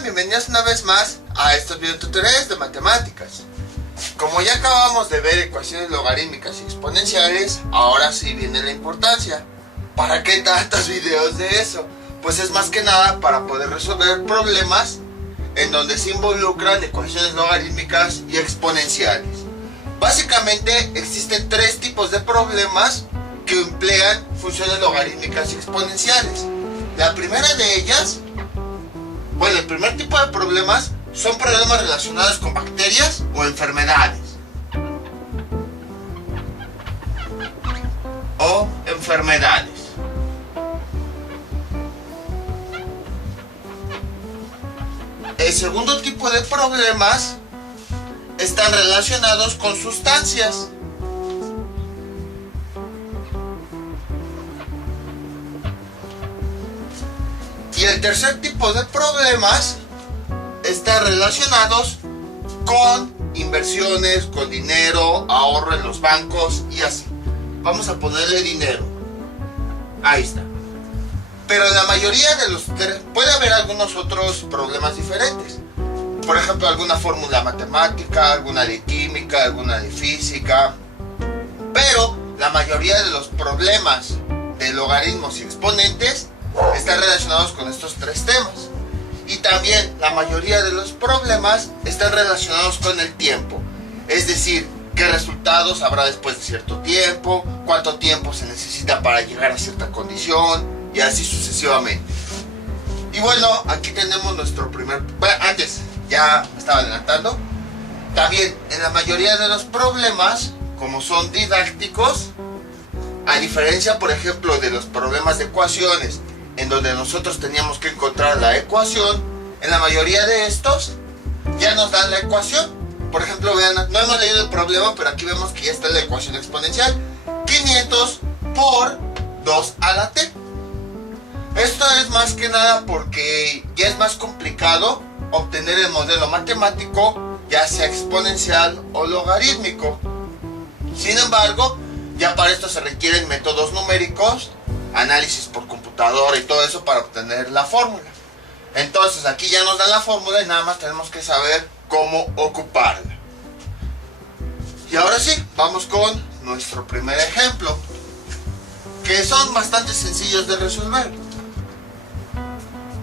sean bienvenidos una vez más a estos videotutoriales de matemáticas. Como ya acabamos de ver ecuaciones logarítmicas y exponenciales, ahora sí viene la importancia. ¿Para qué tantos videos de eso? Pues es más que nada para poder resolver problemas en donde se involucran ecuaciones logarítmicas y exponenciales. Básicamente existen tres tipos de problemas que emplean funciones logarítmicas y exponenciales. La primera de ellas, el primer tipo de problemas son problemas relacionados con bacterias o enfermedades. El segundo tipo de problemas están relacionados con sustancias. Y el tercer tipo de problemas están relacionados con inversiones, con dinero, ahorro en los bancos y así. Vamos a ponerle dinero. Ahí está. Pero en la mayoría de los tres puede haber algunos otros problemas diferentes. Por ejemplo, alguna fórmula matemática, alguna de química, alguna de física. Pero la mayoría de los problemas de logaritmos y exponentes están relacionados con estos tres temas. Y también la mayoría de los problemas están relacionados con el tiempo. Es decir, qué resultados habrá después de cierto tiempo, cuánto tiempo se necesita para llegar a cierta condición y así sucesivamente. Y bueno, aquí tenemos nuestro primer... antes ya me estaba adelantando. También en la mayoría de los problemas, como son didácticos, a diferencia por ejemplo de los problemas de ecuaciones, en donde nosotros teníamos que encontrar la ecuación, en la mayoría de estos ya nos dan la ecuación. Por ejemplo, vean, no hemos leído el problema, pero aquí vemos que ya está la ecuación exponencial. 500 por 2 a la t. Esto es más que nada porque ya es más complicado obtener el modelo matemático, ya sea exponencial o logarítmico. Sin embargo, ya para esto se requieren métodos numéricos, análisis por computadora y todo eso para obtener la fórmula. Entonces aquí ya nos dan la fórmula y nada más tenemos que saber cómo ocuparla. Y ahora sí, vamos con nuestro primer ejemplo, que son bastante sencillos de resolver.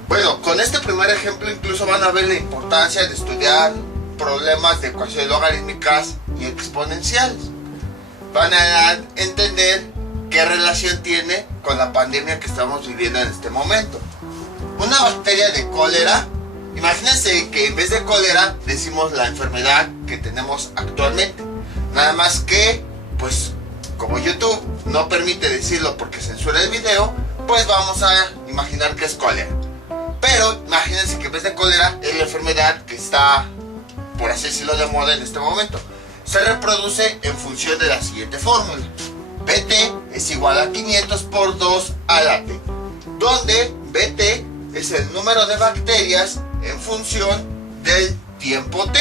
Bueno, con este primer ejemplo incluso van a ver la importancia de estudiar problemas de ecuaciones logarítmicas y exponenciales. Van a entender qué relación tiene con la pandemia que estamos viviendo en este momento. Una bacteria de cólera, imagínense que en vez de cólera decimos la enfermedad que tenemos actualmente. Nada más que, pues, como YouTube no permite decirlo porque censura el video, pues vamos a imaginar que es cólera. Pero imagínense que en vez de cólera es la enfermedad que está, por así decirlo, de moda en este momento. Se reproduce en función de la siguiente fórmula. BT es igual a 500 por 2 a la t, donde BT es el número de bacterias en función del tiempo t.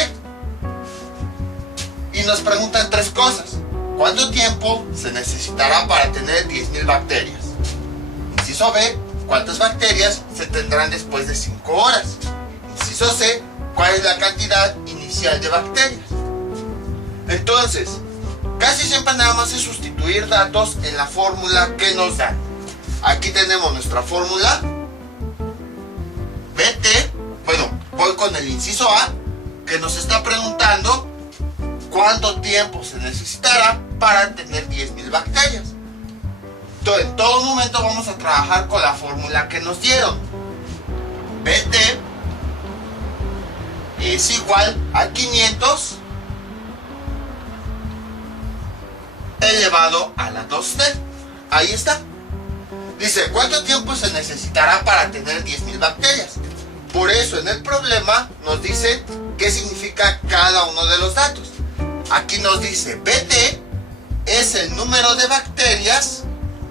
Y nos preguntan tres cosas. ¿Cuánto tiempo se necesitará para tener 10.000 bacterias? Inciso B, ¿cuántas bacterias se tendrán después de 5 horas? Inciso C, ¿cuál es la cantidad inicial de bacterias? Entonces, casi siempre nada más es sustituir datos en la fórmula que nos dan. Aquí tenemos nuestra fórmula. BT, voy con el inciso A, que nos está preguntando cuánto tiempo se necesitará para tener 10.000 bacterias. Entonces, en todo momento vamos a trabajar con la fórmula que nos dieron. BT es igual a 500 elevado a la 2t. Ahí está. Dice, ¿cuánto tiempo se necesitará para tener 10.000 bacterias? Por eso en el problema nos dice qué significa cada uno de los datos. Aquí nos dice BT es el número de bacterias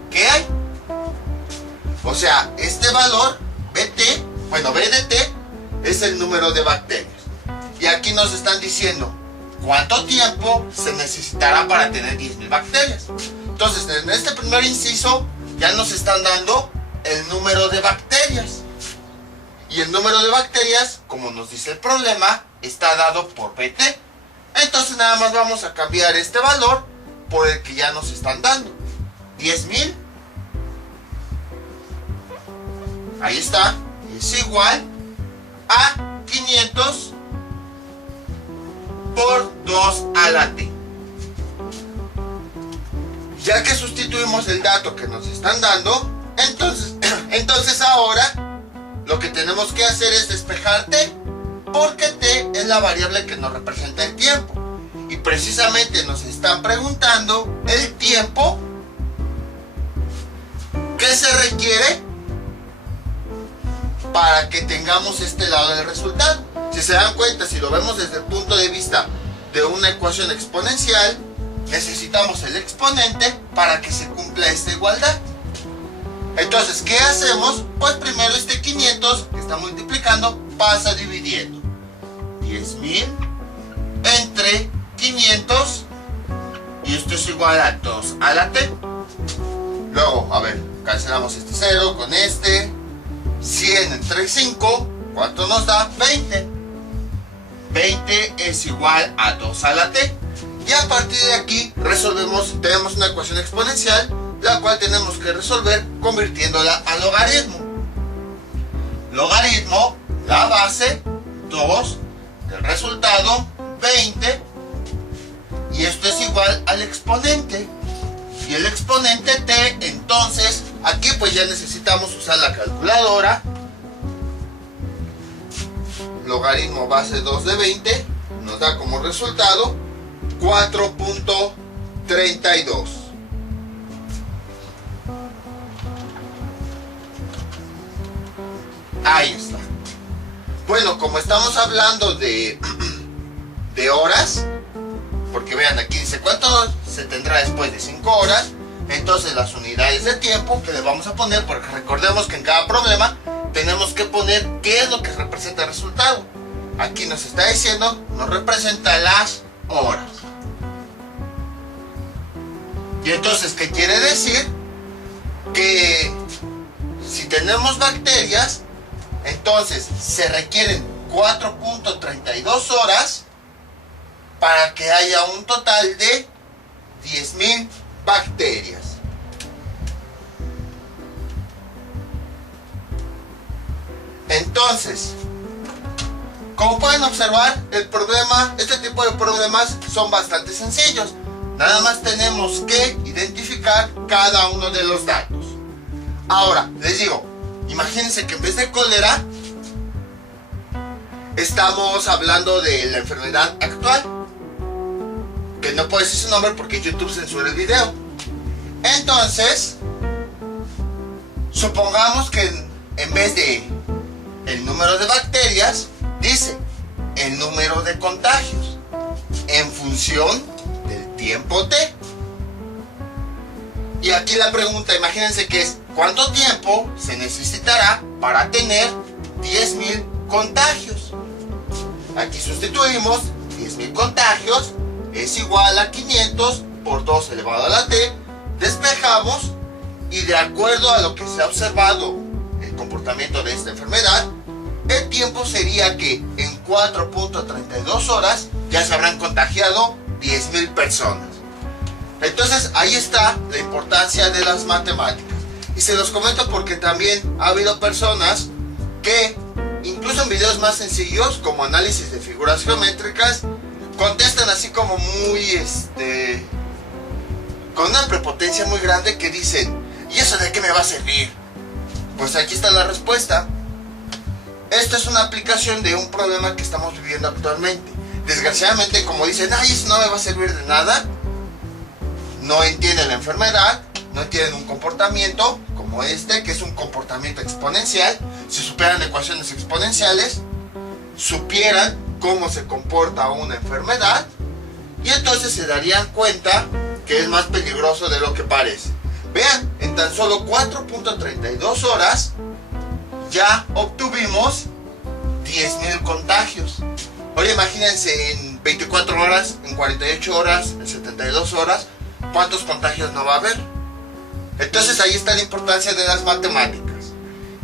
que hay. O sea, este valor BDT es el número de bacterias. Y aquí nos están diciendo cuánto tiempo se necesitará para tener 10.000 bacterias. Entonces, en este primer inciso ya nos están dando el número de bacterias. Y el número de bacterias, como nos dice el problema, está dado por BT. Entonces nada más vamos a cambiar este valor por el que ya nos están dando. 10.000. Ahí está. Es igual a 500 por 2 a la t. Ya que sustituimos el dato que nos están dando, entonces ahora lo que tenemos que hacer es despejar t, porque t es la variable que nos representa el tiempo. Y precisamente nos están preguntando el tiempo que se requiere para que tengamos este lado del resultado. Si se dan cuenta, si lo vemos desde el punto de vista de una ecuación exponencial, necesitamos el exponente para que se cumpla esta igualdad. Entonces, ¿qué hacemos? Pues primero este 500 que está multiplicando pasa dividiendo. 10.000 entre 500, y esto es igual a 2 a la t. Luego, a ver, cancelamos este 0 con este. 100 entre 5, ¿cuánto nos da? 20. 20 es igual a 2 a la t. Y a partir de aquí resolvemos, tenemos una ecuación exponencial, la cual tenemos que resolver convirtiéndola a logaritmo. Logaritmo, la base, 2, del resultado, 20, y esto es igual al exponente. Y el exponente t, entonces, aquí pues ya necesitamos usar la calculadora. Logaritmo base 2 de 20 nos da como resultado 4.32. Ahí está. Bueno, como estamos hablando de horas, porque vean, aquí dice cuánto se tendrá después de 5 horas. Entonces las unidades de tiempo que le vamos a poner, porque recordemos que en cada problema tenemos que poner qué es lo que representa el resultado. Aquí nos está diciendo, nos representa las horas. Y entonces, ¿qué quiere decir? Que si tenemos bacterias, entonces se requieren 4.32 horas para que haya un total de 10.000 bacterias. Entonces, como pueden observar, este tipo de problemas son bastante sencillos. Nada más tenemos que identificar cada uno de los datos. Ahora, les digo, imagínense que en vez de cólera, estamos hablando de la enfermedad actual, que no puedo decir su nombre porque YouTube censura el video. Entonces, supongamos que en vez de el número de bacterias, dice el número de contagios en función del tiempo t. Y aquí la pregunta, imagínense que es ¿cuánto tiempo se necesitará para tener 10.000 contagios? Aquí sustituimos 10.000 contagios es igual a 500 por 2 elevado a la t. Despejamos y de acuerdo a lo que se ha observado el comportamiento de esta enfermedad, el tiempo sería que en 4.32 horas ya se habrán contagiado 10.000 personas. Entonces ahí está la importancia de las matemáticas. Y se los comento porque también ha habido personas que, incluso en videos más sencillos como análisis de figuras geométricas, contestan así como muy con una prepotencia muy grande, que dicen, ¿y eso de qué me va a servir? Pues aquí está la respuesta. Esta es una aplicación de un problema que estamos viviendo actualmente. Desgraciadamente, como dicen, ay, eso no me va a servir de nada, no entienden la enfermedad, no entienden un comportamiento como este, que es un comportamiento exponencial. Si supieran ecuaciones exponenciales, supieran cómo se comporta una enfermedad, y entonces se darían cuenta que es más peligroso de lo que parece. Vean, en tan solo 4.32 horas ya obtuvimos 10.000 contagios. Ahora imagínense en 24 horas, en 48 horas, en 72 horas, ¿cuántos contagios no va a haber? Entonces ahí está la importancia de las matemáticas.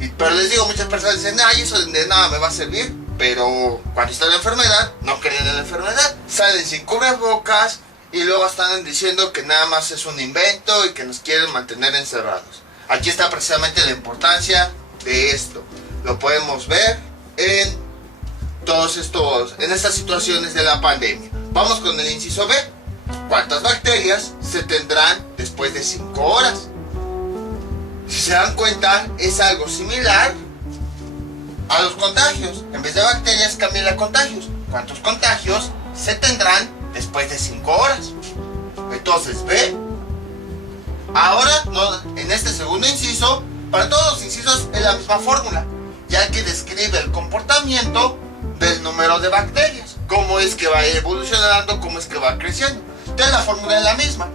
Pero les digo, muchas personas dicen, ay, eso de nada me va a servir. Pero cuando está la enfermedad, no creen en la enfermedad. Salen sin cubrebocas y luego están diciendo que nada más es un invento y que nos quieren mantener encerrados. Aquí está precisamente la importancia de esto. Lo podemos ver en en estas situaciones de la pandemia. Vamos con el inciso B. ¿Cuántas bacterias se tendrán después de 5 horas? Si se dan cuenta, es algo similar a los contagios. En vez de bacterias, cambian a contagios. ¿Cuántos contagios se tendrán después de 5 horas? Entonces, B. Ahora, en este segundo inciso, para todos los incisos es la misma fórmula, ya que describe el comportamiento del número de bacterias, cómo es que va evolucionando, cómo es que va creciendo. Entonces la fórmula es la misma.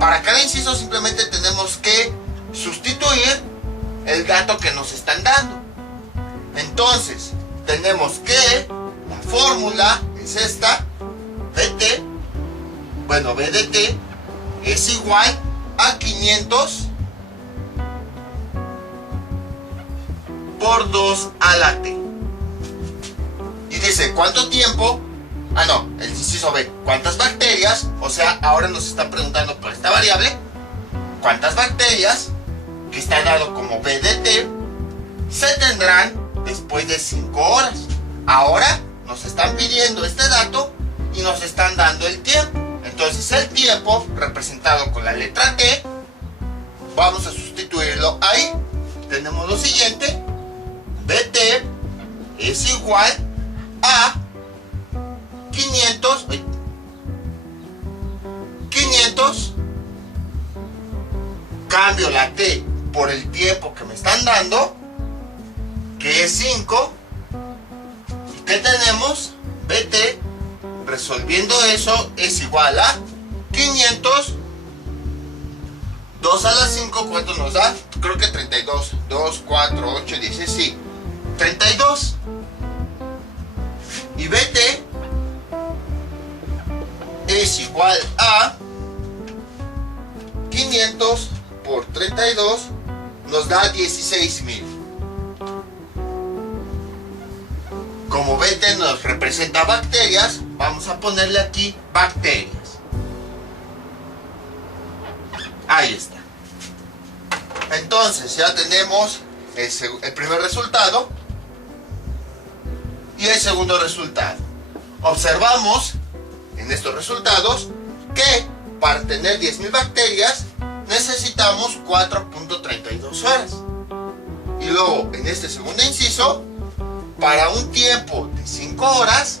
Para cada inciso simplemente tenemos que sustituir el dato que nos están dando. Entonces tenemos que la fórmula es esta, BT, bueno, BDT es igual a 500 por 2 a la T. Y dice, ¿cuánto tiempo? El inciso B, ¿cuántas bacterias? O sea, ahora nos están preguntando por esta variable, ¿cuántas bacterias, que está dado como BDT, se tendrán después de 5 horas? Ahora nos están pidiendo este dato y nos están dando el tiempo. Entonces el tiempo, representado con la letra T, vamos a sustituirlo ahí. Tenemos lo siguiente, BT es igual a 500, cambio la T por el tiempo que me están dando, que es 5, y que tenemos BT, resolviendo eso, es igual a 500, 2 a la 5, ¿cuánto nos da? Creo que 32, 2, 4, 8, 10, sí, 32, y BT es igual a 500 por 32, nos da 16.000. Como BT nos representa bacterias, vamos a ponerle aquí bacterias. Ahí está. Entonces ya tenemos el primer resultado y el segundo resultado. Observamos en estos resultados que para tener 10.000 bacterias necesitamos 4.32 horas. Y luego en este segundo inciso, para un tiempo de 5 horas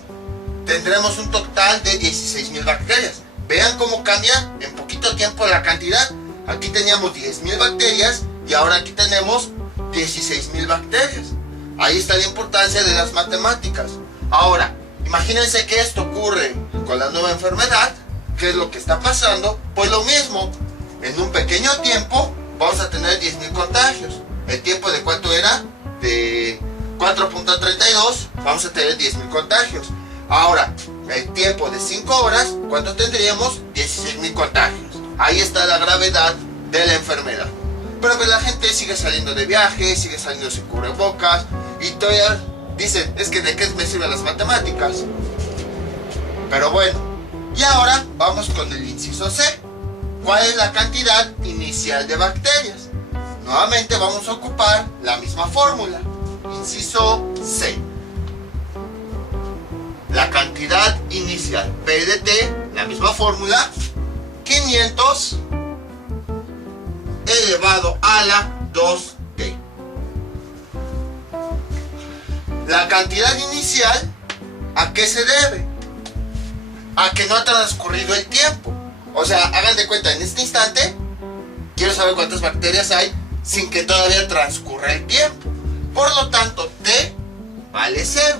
tendremos un total de 16.000 bacterias. Vean cómo cambia en poquito tiempo la cantidad. Aquí teníamos 10.000 bacterias y ahora aquí tenemos 16.000 bacterias. Ahí está la importancia de las matemáticas. Ahora, imagínense que esto ocurre con la nueva enfermedad. ¿Qué es lo que está pasando? Pues lo mismo. En un pequeño tiempo vamos a tener 10.000 contagios. ¿El tiempo de cuánto era? De 4.32. Vamos a tener 10.000 contagios. Ahora, el tiempo de 5 horas, ¿cuánto tendríamos? 16.000 contagios. Ahí está la gravedad de la enfermedad. Pero pues la gente sigue saliendo de viaje, sigue saliendo sin cubrebocas y todavía dicen, es que de qué me sirven las matemáticas. Pero bueno, y ahora vamos con el inciso C. ¿Cuál es la cantidad inicial de bacterias? Nuevamente vamos a ocupar la misma fórmula. Inciso C. La cantidad inicial, P de T, la misma fórmula, 500 elevado a la 2T. La cantidad inicial, ¿a qué se debe? A que no ha transcurrido el tiempo. O sea, hagan de cuenta, en este instante quiero saber cuántas bacterias hay sin que todavía transcurra el tiempo. Por lo tanto, T vale 0.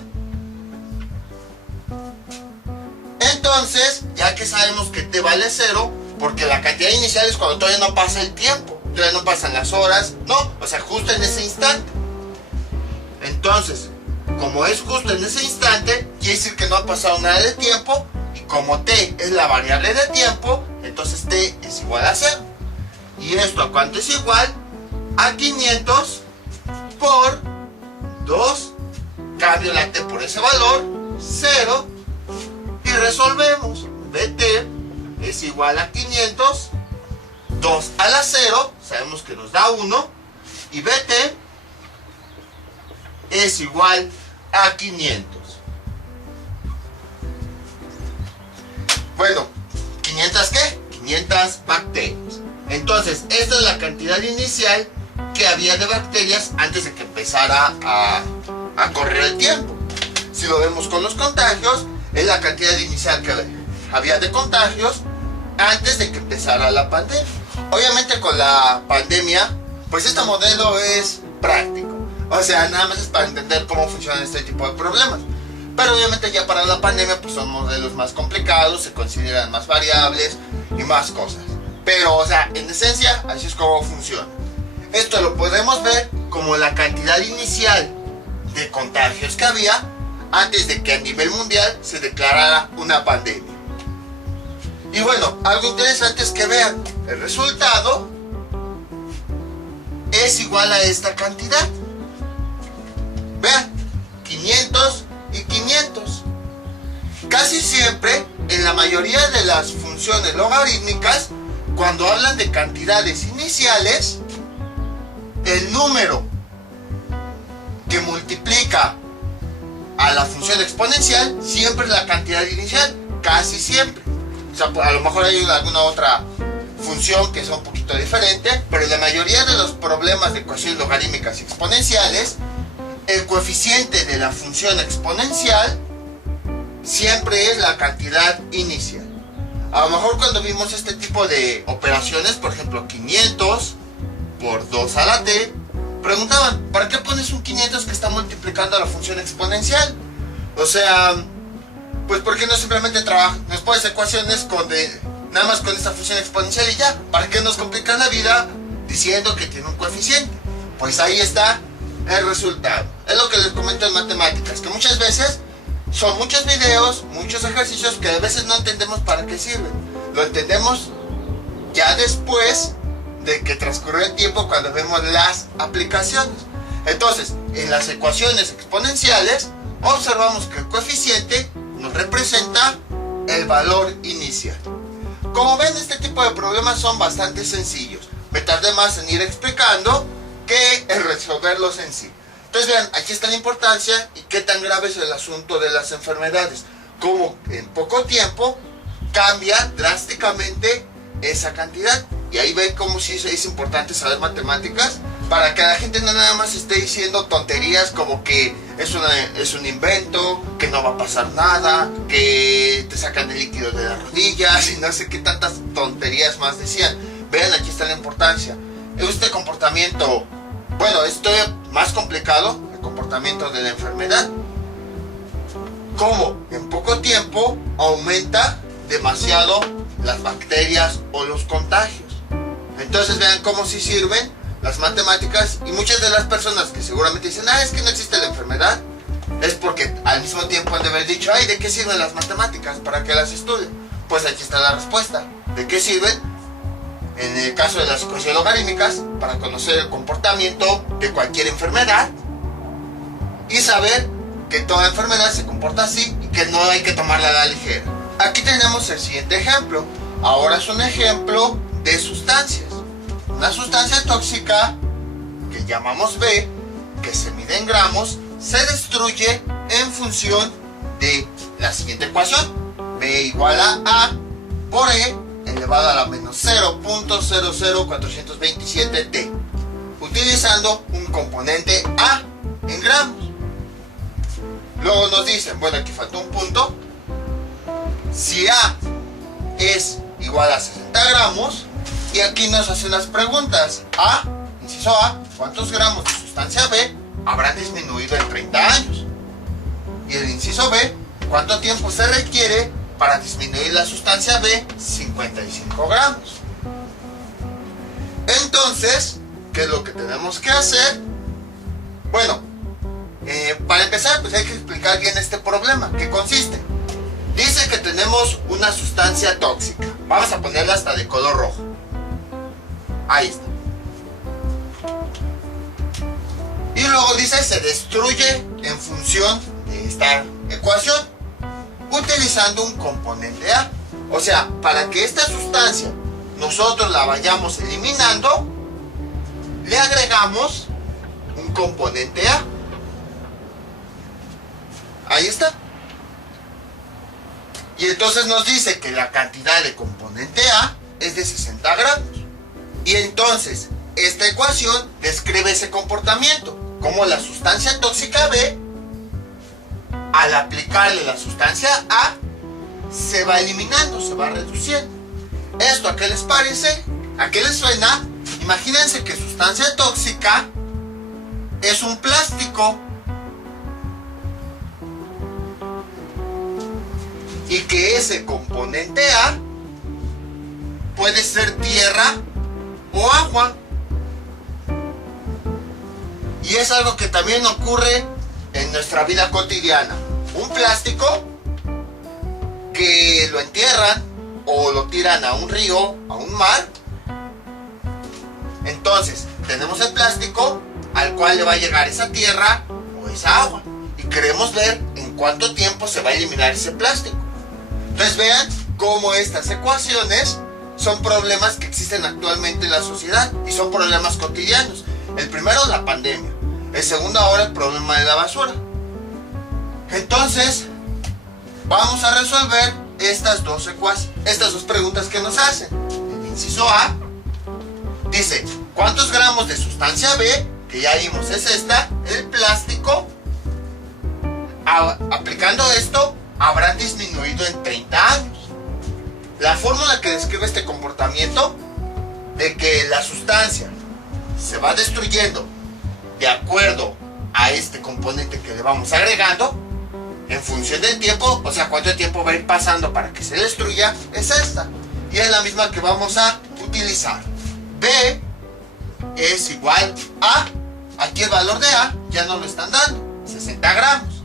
Entonces, ya que sabemos que T vale 0, porque la cantidad inicial es cuando todavía no pasa el tiempo, todavía no pasan las horas, no, o sea, justo en ese instante. Entonces, como es justo en ese instante, quiere decir que no ha pasado nada de tiempo, y como T es la variable de tiempo, entonces T es igual a 0. ¿Y esto a cuánto es igual? A 500 por 2, cambio la t por ese valor, 0, y resolvemos. bt es igual a 500, 2 a la 0, sabemos que nos da 1, y bt es igual a 500. Bueno, ¿500 qué? 500 bacterias. Entonces, esta es la cantidad inicial que había de bacterias antes de que empezara a correr el tiempo. Si lo vemos con los contagios, es la cantidad inicial que había de contagios antes de que empezara la pandemia. Obviamente con la pandemia, pues este modelo es práctico. O sea, nada más es para entender cómo funcionan este tipo de problemas. Pero obviamente ya para la pandemia pues son modelos más complicados, se consideran más variables y más cosas. Pero, o sea, en esencia, así es como funciona. Esto lo podemos ver como la cantidad inicial de contagios que había antes de que a nivel mundial se declarara una pandemia. Y bueno, algo interesante es que vean, el resultado es igual a esta cantidad. Vean, 500 y 500. Casi siempre, en la mayoría de las funciones logarítmicas, cuando hablan de cantidades iniciales, el número que multiplica a la función exponencial siempre es la cantidad inicial, casi siempre. O sea, a lo mejor hay alguna otra función que es un poquito diferente, pero en la mayoría de los problemas de ecuaciones logarítmicas y exponenciales, el coeficiente de la función exponencial siempre es la cantidad inicial. A lo mejor cuando vimos este tipo de operaciones, por ejemplo 500 por 2 a la t, preguntaban, ¿para qué pones un 500 que está multiplicando a la función exponencial? O sea, pues ¿por qué no simplemente nos pones ecuaciones nada más con esta función exponencial y ya? ¿Para qué nos complican la vida diciendo que tiene un coeficiente? Pues ahí está el resultado. Es lo que les comento en matemáticas, que muchas veces son muchos videos, muchos ejercicios que a veces no entendemos para qué sirven. Lo entendemos ya después de que transcurrió el tiempo, cuando vemos las aplicaciones. Entonces, en las ecuaciones exponenciales, observamos que el coeficiente nos representa el valor inicial. Como ven, este tipo de problemas son bastante sencillos. Me tardé más en ir explicando que en resolverlos en sí. Entonces vean, aquí está la importancia y qué tan grave es el asunto de las enfermedades. Cómo en poco tiempo cambia drásticamente esa cantidad. Y ahí ven cómo sí es importante saber matemáticas para que la gente no nada más esté diciendo tonterías como que es un invento, que no va a pasar nada, que te sacan el líquido de las rodillas y no sé qué tantas tonterías más decían. Vean, aquí está la importancia. Este comportamiento, bueno, esto es más complicado, el comportamiento de la enfermedad. Cómo en poco tiempo aumenta demasiado las bacterias o los contagios. Entonces vean cómo sí sirven las matemáticas, y muchas de las personas que seguramente dicen, es que no existe la enfermedad, es porque al mismo tiempo han de haber dicho, ¿de qué sirven las matemáticas? ¿Para qué las estudio? Pues aquí está la respuesta. ¿De qué sirven? En el caso de las ecuaciones logarítmicas, para conocer el comportamiento de cualquier enfermedad y saber que toda enfermedad se comporta así y que no hay que tomarla a la ligera. Aquí tenemos el siguiente ejemplo. Ahora es un ejemplo de sustancias. Una sustancia tóxica que llamamos B, que se mide en gramos, se destruye en función de la siguiente ecuación: B igual a por E elevado a la menos 0.00427 t, utilizando un componente A en gramos. Luego nos dicen, bueno, aquí falta un punto. Si A es igual a 60 gramos, y aquí nos hacen las preguntas. Inciso A, ¿cuántos gramos de sustancia B habrán disminuido en 30 años? Y el inciso B, ¿cuánto tiempo se requiere para disminuir la sustancia B 55 gramos? Entonces, ¿qué es lo que tenemos que hacer? Bueno, para empezar, pues hay que explicar bien este problema. ¿Qué consiste? Dice que tenemos una sustancia tóxica. Vamos a ponerla hasta de color rojo. Ahí está. Y luego dice se destruye en función de esta ecuación, utilizando un componente A. O sea, para que esta sustancia nosotros la vayamos eliminando, le agregamos un componente A. Ahí está. Y entonces nos dice que la cantidad de componente A es de 60 gramos. Y entonces, esta ecuación describe ese comportamiento, como la sustancia tóxica B, al aplicarle la sustancia A, se va eliminando, se va reduciendo. ¿Esto a qué les parece? ¿A qué les suena? Imagínense que sustancia tóxica es un plástico y que ese componente A puede ser tierra o agua. Y es algo que también ocurre en nuestra vida cotidiana. Un plástico que lo entierran o lo tiran a un río, a un mar. Entonces, tenemos el plástico al cual le va a llegar esa tierra o esa agua. Y queremos ver en cuánto tiempo se va a eliminar ese plástico. Entonces vean cómo estas ecuaciones son problemas que existen actualmente en la sociedad y son problemas cotidianos. El primero, la pandemia. El segundo, ahora el problema de la basura. Entonces, vamos a resolver estas dos preguntas que nos hacen. El inciso A dice, ¿cuántos gramos de sustancia B, que ya vimos es esta, el plástico, aplicando esto, habrán disminuido en 30 años? La fórmula que describe este comportamiento de que la sustancia se va destruyendo de acuerdo a este componente que le vamos agregando en función del tiempo, o sea, cuánto tiempo va a ir pasando para que se destruya, es esta. Y es la misma que vamos a utilizar. B es igual a, aquí el valor de A ya no lo están dando, 60 gramos.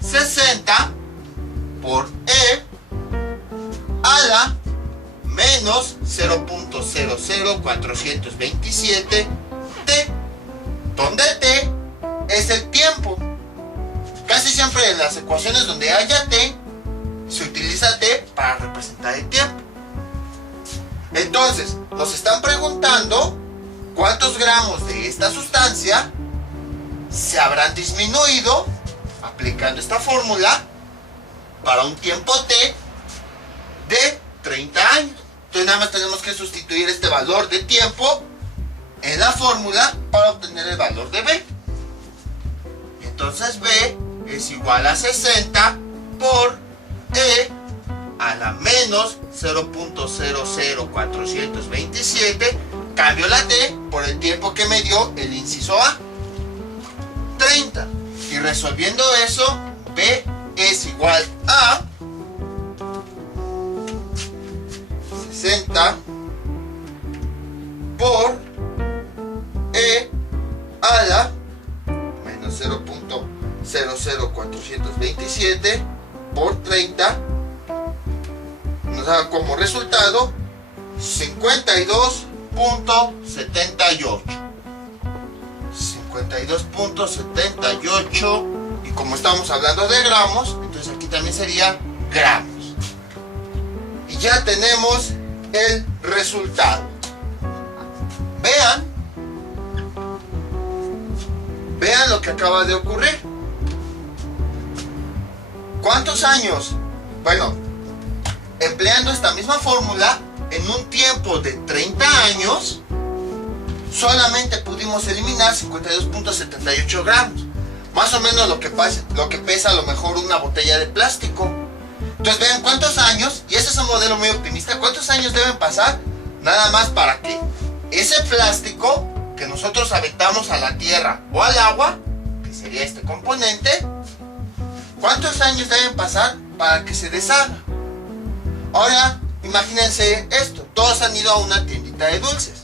60 por E a la menos 0.00427 T, donde T es el tiempo. Casi siempre en las ecuaciones donde haya T, se utiliza T para representar el tiempo. Entonces, nos están preguntando cuántos gramos de esta sustancia se habrán disminuido aplicando esta fórmula para un tiempo T de 30 años. Entonces nada más tenemos que sustituir este valor de tiempo en la fórmula para obtener el valor de B. Entonces B es igual a 60 por E a la menos 0.00427, cambio la T por el tiempo que me dio el inciso A, 30. Y resolviendo eso, B es igual a 60 por E a la menos 0.00427 por 30 nos da como resultado 52.78. 52.78, y como estamos hablando de gramos, entonces aquí también sería gramos. Y ya tenemos el resultado. Vean lo que acaba de ocurrir. ¿Cuántos años? Bueno, empleando esta misma fórmula, en un tiempo de 30 años, solamente pudimos eliminar 52.78 gramos. Más o menos lo que pesa a lo mejor una botella de plástico. Entonces vean cuántos años, y ese es un modelo muy optimista, cuántos años deben pasar nada más para que ese plástico que nosotros aventamos a la tierra o al agua, que sería este componente, cuántos años deben pasar para que se deshaga. Ahora imagínense esto, todos han ido a una tiendita de dulces.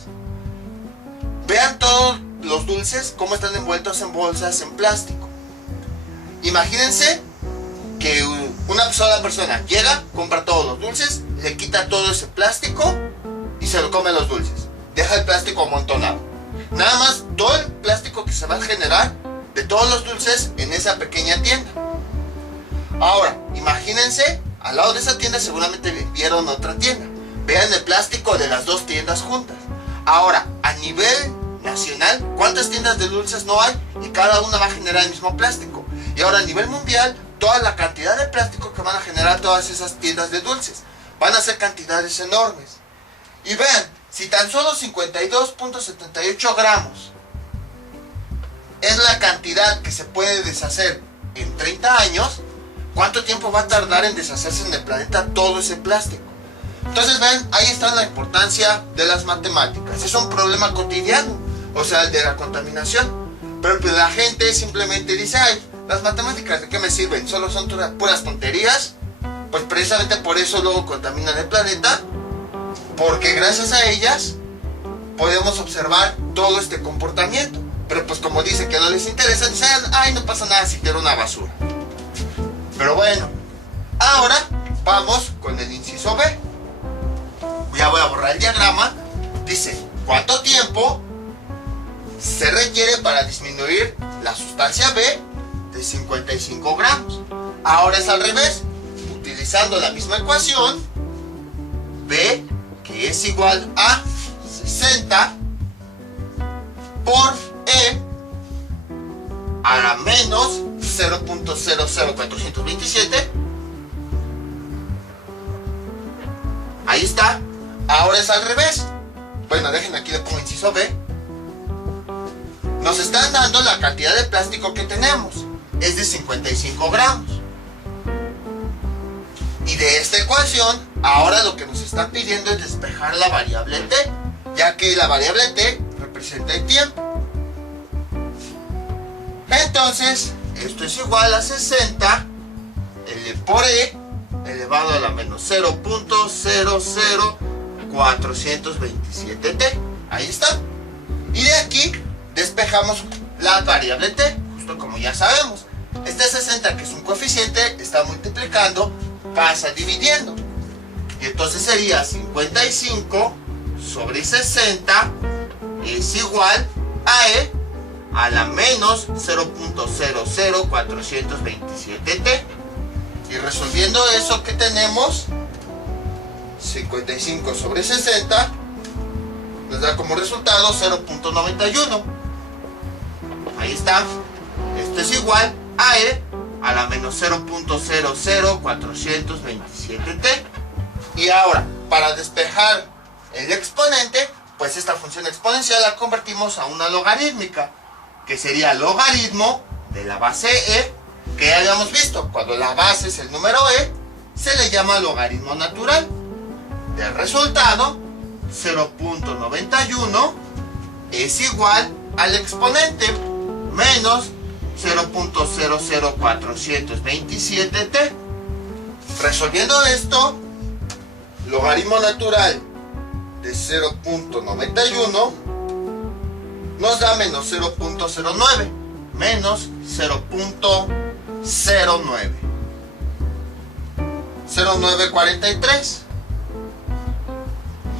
Vean todos los dulces cómo están envueltos en bolsas en plástico. Imagínense que una sola persona llega, compra todos los dulces, le quita todo ese plástico y se lo come los dulces. Deja el plástico amontonado. Nada más todo el plástico que se va a generar de todos los dulces en esa pequeña tienda. Ahora, imagínense, al lado de esa tienda seguramente vieron otra tienda. Vean el plástico de las dos tiendas juntas. Ahora, a nivel nacional, ¿cuántas tiendas de dulces no hay? Y cada una va a generar el mismo plástico. Y ahora a nivel mundial, toda la cantidad de plástico que van a generar todas esas tiendas de dulces van a ser cantidades enormes. Y vean, si tan solo 52.78 gramos es la cantidad que se puede deshacer en 30 años, ¿cuánto tiempo va a tardar en deshacerse en el planeta todo ese plástico? Entonces ven, ahí está la importancia de las matemáticas. Es un problema cotidiano, o sea, el de la contaminación. Pero pues la gente simplemente dice, ay, las matemáticas ¿de qué me sirven? Solo son puras tonterías. Pues precisamente por eso luego contaminan el planeta, porque gracias a ellas podemos observar todo este comportamiento. Pero pues como dicen que no les interesa, dicen, ay, no pasa nada si quiero una basura. Pero bueno, ahora vamos con el inciso B. Ya voy a borrar el diagrama. Dice, ¿cuánto tiempo se requiere para disminuir la sustancia B de 55 gramos? Ahora es al revés. Utilizando la misma ecuación, B, que es igual a 60 por E a la menos 0.00427. Ahí está. Ahora es al revés. Bueno, dejen aquí, le pongo inciso B. Nos están dando la cantidad de plástico que tenemos. Es de 55 gramos. Y de esta ecuación, ahora lo que nos están pidiendo es despejar la variable t, ya que la variable t representa el tiempo. Entonces, esto es igual a 60 L por E elevado a la menos 0.00427t. Ahí está. Y de aquí despejamos la variable t, justo como ya sabemos. Este 60, que es un coeficiente, está multiplicando, pasa dividiendo. Y entonces sería 55 sobre 60 es igual a E a la menos 0.00427t. Y resolviendo eso, ¿qué tenemos? 55 sobre 60 nos da como resultado 0.91. Ahí está. Esto es igual a E a la menos 0.00427t. Y ahora, para despejar el exponente, pues esta función exponencial la convertimos a una logarítmica, que sería logaritmo de la base E, que ya habíamos visto. Cuando la base es el número E, se le llama logaritmo natural. Del resultado, 0.91 es igual al exponente menos 0.00427t. Resolviendo esto, logaritmo natural de 0.91 nos da menos 0.09, menos 0943,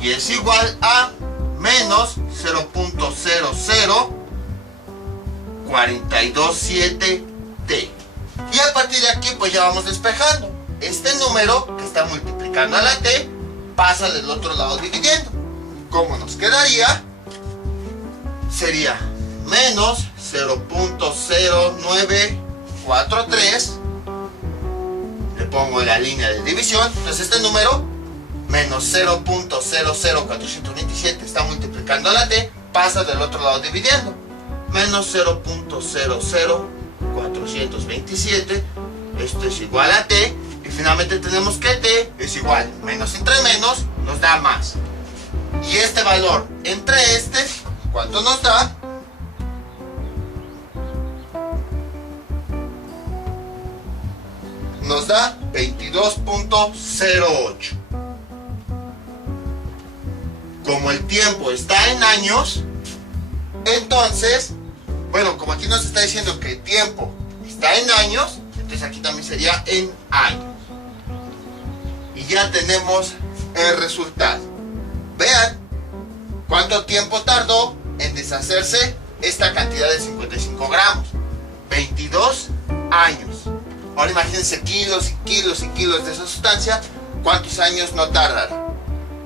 y es igual a menos 0.00427t. Y a partir de aquí pues ya vamos despejando. Este número que está multiplicando a la t pasa del otro lado dividiendo. ¿Cómo nos quedaría? Sería menos 0.0943. Le pongo la línea de división. Entonces este número, menos 0.00427, está multiplicando a la t, pasa del otro lado dividiendo. Menos 0.00427. Esto es igual a t. Y finalmente tenemos que t es igual, menos entre menos nos da más. Y este valor entre este, ¿cuánto nos da? Nos da 22.08. Como el tiempo está en años, entonces, bueno, como aquí nos está diciendo que el tiempo está en años, entonces aquí también sería en años. Y ya tenemos el resultado. Vean cuánto tiempo tardó en deshacerse esta cantidad de 55 gramos. 22 años. Ahora imagínense kilos y kilos y kilos de esa sustancia. ¿Cuántos años no tardará?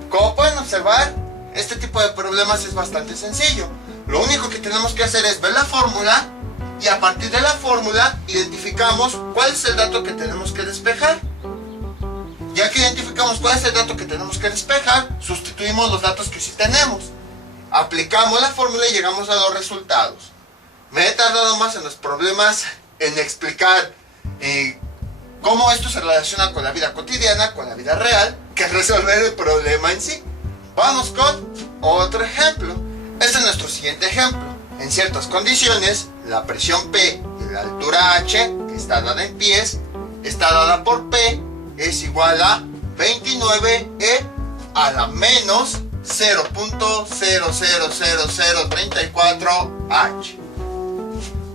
Como pueden observar, este tipo de problemas es bastante sencillo. Lo único que tenemos que hacer es ver la fórmula y a partir de la fórmula identificamos cuál es el dato que tenemos que despejar. Ya que identificamos cuál es el dato que tenemos que despejar, sustituimos los datos que sí tenemos. Aplicamos la fórmula y llegamos a los resultados. Me he tardado más en los problemas en explicar cómo esto se relaciona con la vida cotidiana, con la vida real, que resolver el problema en sí. Vamos con otro ejemplo. Este es nuestro siguiente ejemplo. En ciertas condiciones, la presión P y la altura H, que está dada en pies, está dada por P, es igual a 29E a la menos 0.000034H.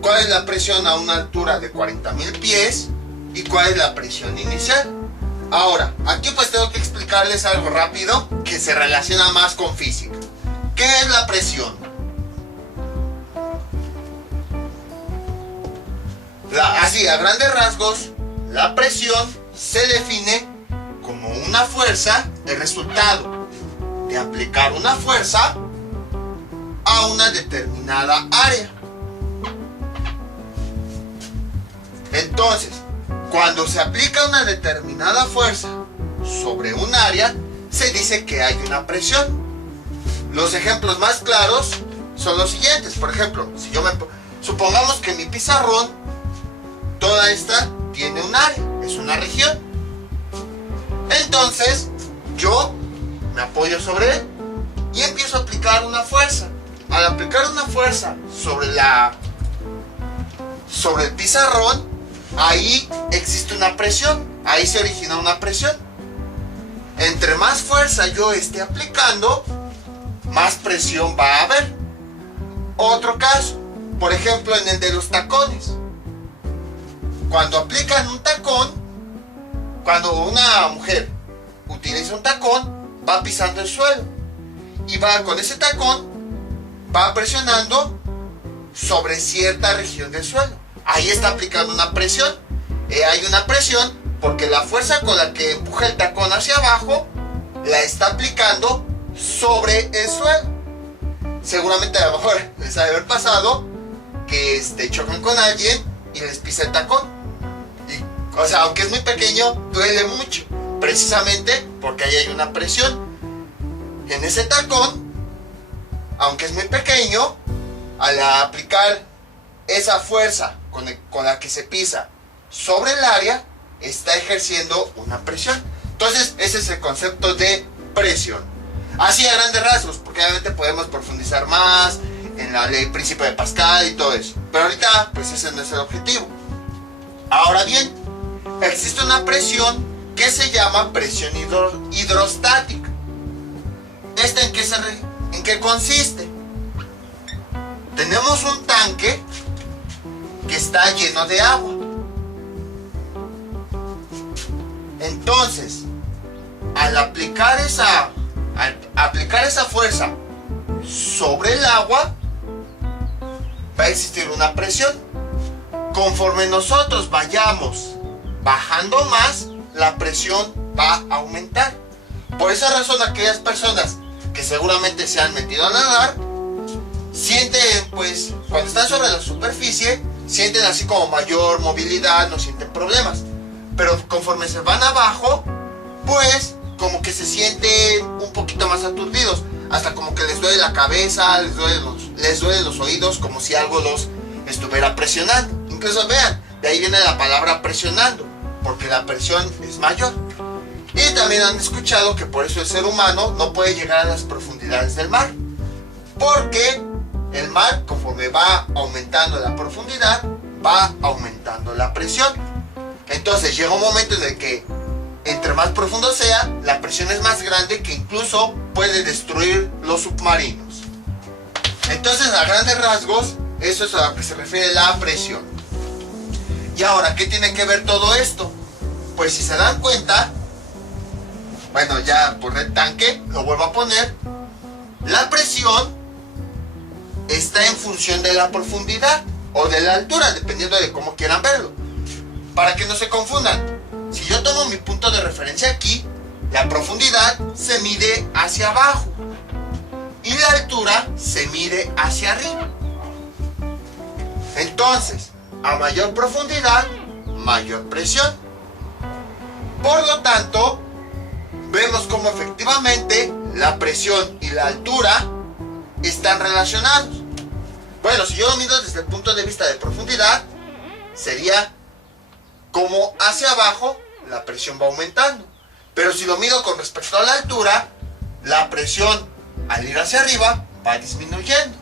¿Cuál es la presión a una altura de 40.000 pies? ¿Y cuál es la presión inicial? Ahora, aquí pues tengo que explicarles algo rápido que se relaciona más con física. ¿Qué es la presión? Así, a grandes rasgos, la presión se define como una fuerza, el resultado de aplicar una fuerza a una determinada área. Entonces, cuando se aplica una determinada fuerza sobre un área, se dice que hay una presión. Los ejemplos más claros son los siguientes. Por ejemplo, supongamos que mi pizarrón, toda esta tiene un área, es una región. Entonces, yo me apoyo sobre él y empiezo a aplicar una fuerza. Al aplicar una fuerza sobre el pizarrón, ahí existe una presión, ahí se origina una presión. Entre más fuerza yo esté aplicando, más presión va a haber. Otro caso, por ejemplo, en el de los tacones. Cuando aplican un tacón, cuando una mujer utiliza un tacón, va pisando el suelo y va con ese tacón, va presionando sobre cierta región del suelo. Ahí está aplicando una presión. Hay una presión porque la fuerza con la que empuja el tacón hacia abajo la está aplicando sobre el suelo. Seguramente a lo mejor les ha de haber pasado que chocan con alguien y les pisa el tacón. O sea, aunque es muy pequeño, duele mucho. Precisamente porque ahí hay una presión. En ese tacón, aunque es muy pequeño, al aplicar esa fuerza con la que se pisa sobre el área, está ejerciendo una presión. Entonces, ese es el concepto de presión. Así a grandes rasgos, porque obviamente podemos profundizar más en la ley principio de Pascal y todo eso. Pero ahorita, pues ese no es el objetivo. Ahora bien, existe una presión que se llama presión hidrostática. ¿Esta en qué consiste? Tenemos un tanque que está lleno de agua. Entonces, al aplicar esa fuerza sobre el agua, va a existir una presión. Conforme nosotros vayamos bajando más, la presión va a aumentar. Por esa razón, aquellas personas que seguramente se han metido a nadar, sienten, pues, cuando están sobre la superficie, sienten así como mayor movilidad, no sienten problemas. Pero conforme se van abajo, pues, como que se sienten un poquito más aturdidos. Hasta como que les duele la cabeza, les duelen los oídos, como si algo los estuviera presionando. Incluso vean, de ahí viene la palabra presionando, porque la presión es mayor. Y también han escuchado que por eso el ser humano no puede llegar a las profundidades del mar, porque el mar, conforme va aumentando la profundidad, va aumentando la presión. Entonces llega un momento en el que entre más profundo sea, la presión es más grande, que incluso puede destruir los submarinos. Entonces, a grandes rasgos, eso es a lo que se refiere la presión. Y ahora, ¿qué tiene que ver todo esto? Pues si se dan cuenta, bueno, ya por el tanque, lo vuelvo a poner, la presión está en función de la profundidad o de la altura, dependiendo de cómo quieran verlo. Para que no se confundan, si yo tomo mi punto de referencia aquí, la profundidad se mide hacia abajo y la altura se mide hacia arriba. Entonces, a mayor profundidad, mayor presión. Por lo tanto, vemos cómo efectivamente la presión y la altura están relacionados. Bueno, si yo lo mido desde el punto de vista de profundidad, sería como hacia abajo la presión va aumentando. Pero si lo mido con respecto a la altura, la presión al ir hacia arriba va disminuyendo.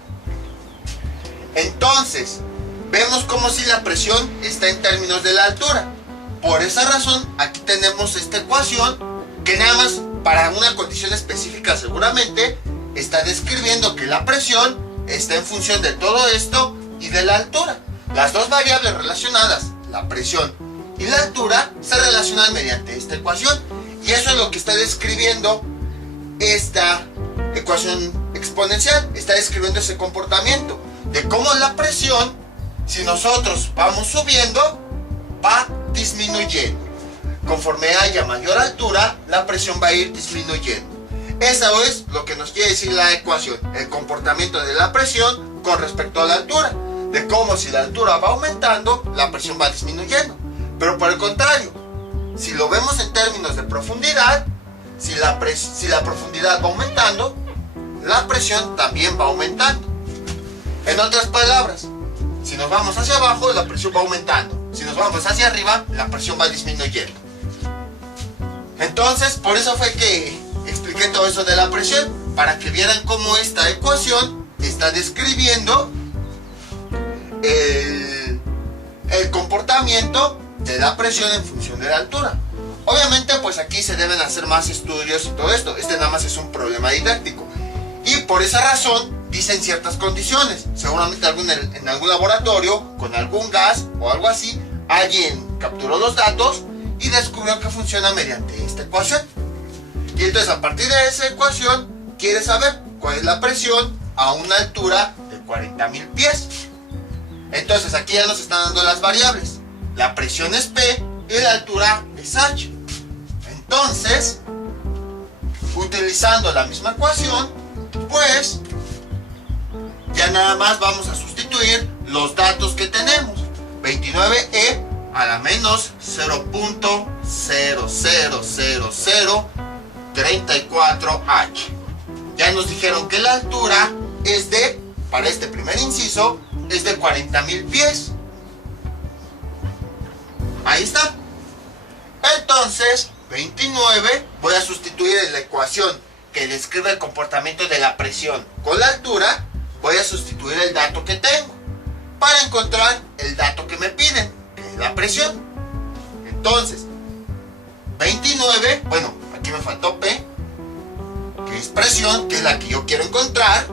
Entonces, vemos como si la presión está en términos de la altura. Por esa razón, aquí tenemos esta ecuación que nada más para una condición específica seguramente está describiendo que la presión está en función de todo esto y de la altura. Las dos variables relacionadas, la presión y la altura, se relacionan mediante esta ecuación. Y eso es lo que está describiendo esta ecuación exponencial. Está describiendo ese comportamiento de cómo la presión, si nosotros vamos subiendo, va disminuyendo. Conforme haya mayor altura, la presión va a ir disminuyendo. Eso es lo que nos quiere decir la ecuación, el comportamiento de la presión con respecto a la altura, de cómo si la altura va aumentando, la presión va disminuyendo. Pero por el contrario, si lo vemos en términos de profundidad, si la profundidad va aumentando, la presión también va aumentando. En otras palabras, si nos vamos hacia abajo, la presión va aumentando. Si nos vamos hacia arriba, la presión va disminuyendo. Entonces, por eso fue que expliqué todo eso de la presión, para que vieran cómo esta ecuación está describiendo el comportamiento de la presión en función de la altura. Obviamente, pues aquí se deben hacer más estudios y todo esto. Este nada más es un problema didáctico. Y por esa razón, dicen ciertas condiciones. Seguramente en algún laboratorio, con algún gas o algo así, alguien capturó los datos y descubrió que funciona mediante esta ecuación. Y entonces, a partir de esa ecuación, quiere saber cuál es la presión a una altura de 40,000 pies. Entonces, aquí ya nos están dando las variables. La presión es P y la altura es H. Entonces, utilizando la misma ecuación, pues ya nada más vamos a sustituir los datos que tenemos. 29E a la menos 0.000034H. Ya nos dijeron que la altura es para este primer inciso, es de 40,000 pies. Ahí está. Entonces, 29, voy a sustituir en la ecuación que describe el comportamiento de la presión con la altura, voy a sustituir el dato que tengo para encontrar el dato que me piden, que es la presión. Entonces, 29, bueno, aquí me faltó P, que es presión, que es la que yo quiero encontrar,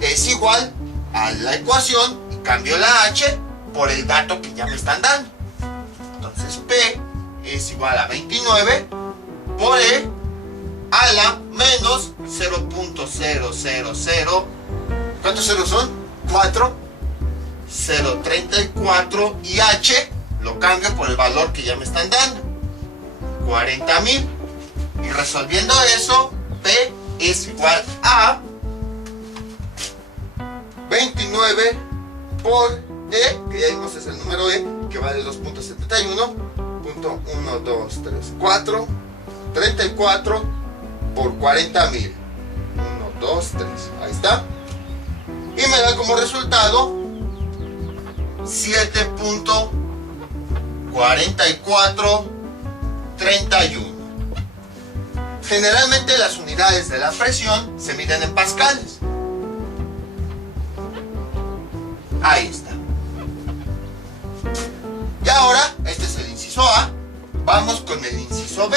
es igual a la ecuación y cambio la H por el dato que ya me están dando. Entonces P es igual a 29 por E a la menos 0.000, ¿cuántos ceros son? 4, 0.34 y H lo cambio por el valor que ya me están dando, 40,000. Y resolviendo eso, P es igual a 29 por E, que ya vimos es el número E, que vale 2.71.1234, 34 por 40,000. 1, 2, 3. Ahí está. Y me da como resultado 7.4431. Generalmente las unidades de la presión se miden en pascales. Ahí está. Y ahora, este es el inciso A. Vamos con el inciso B.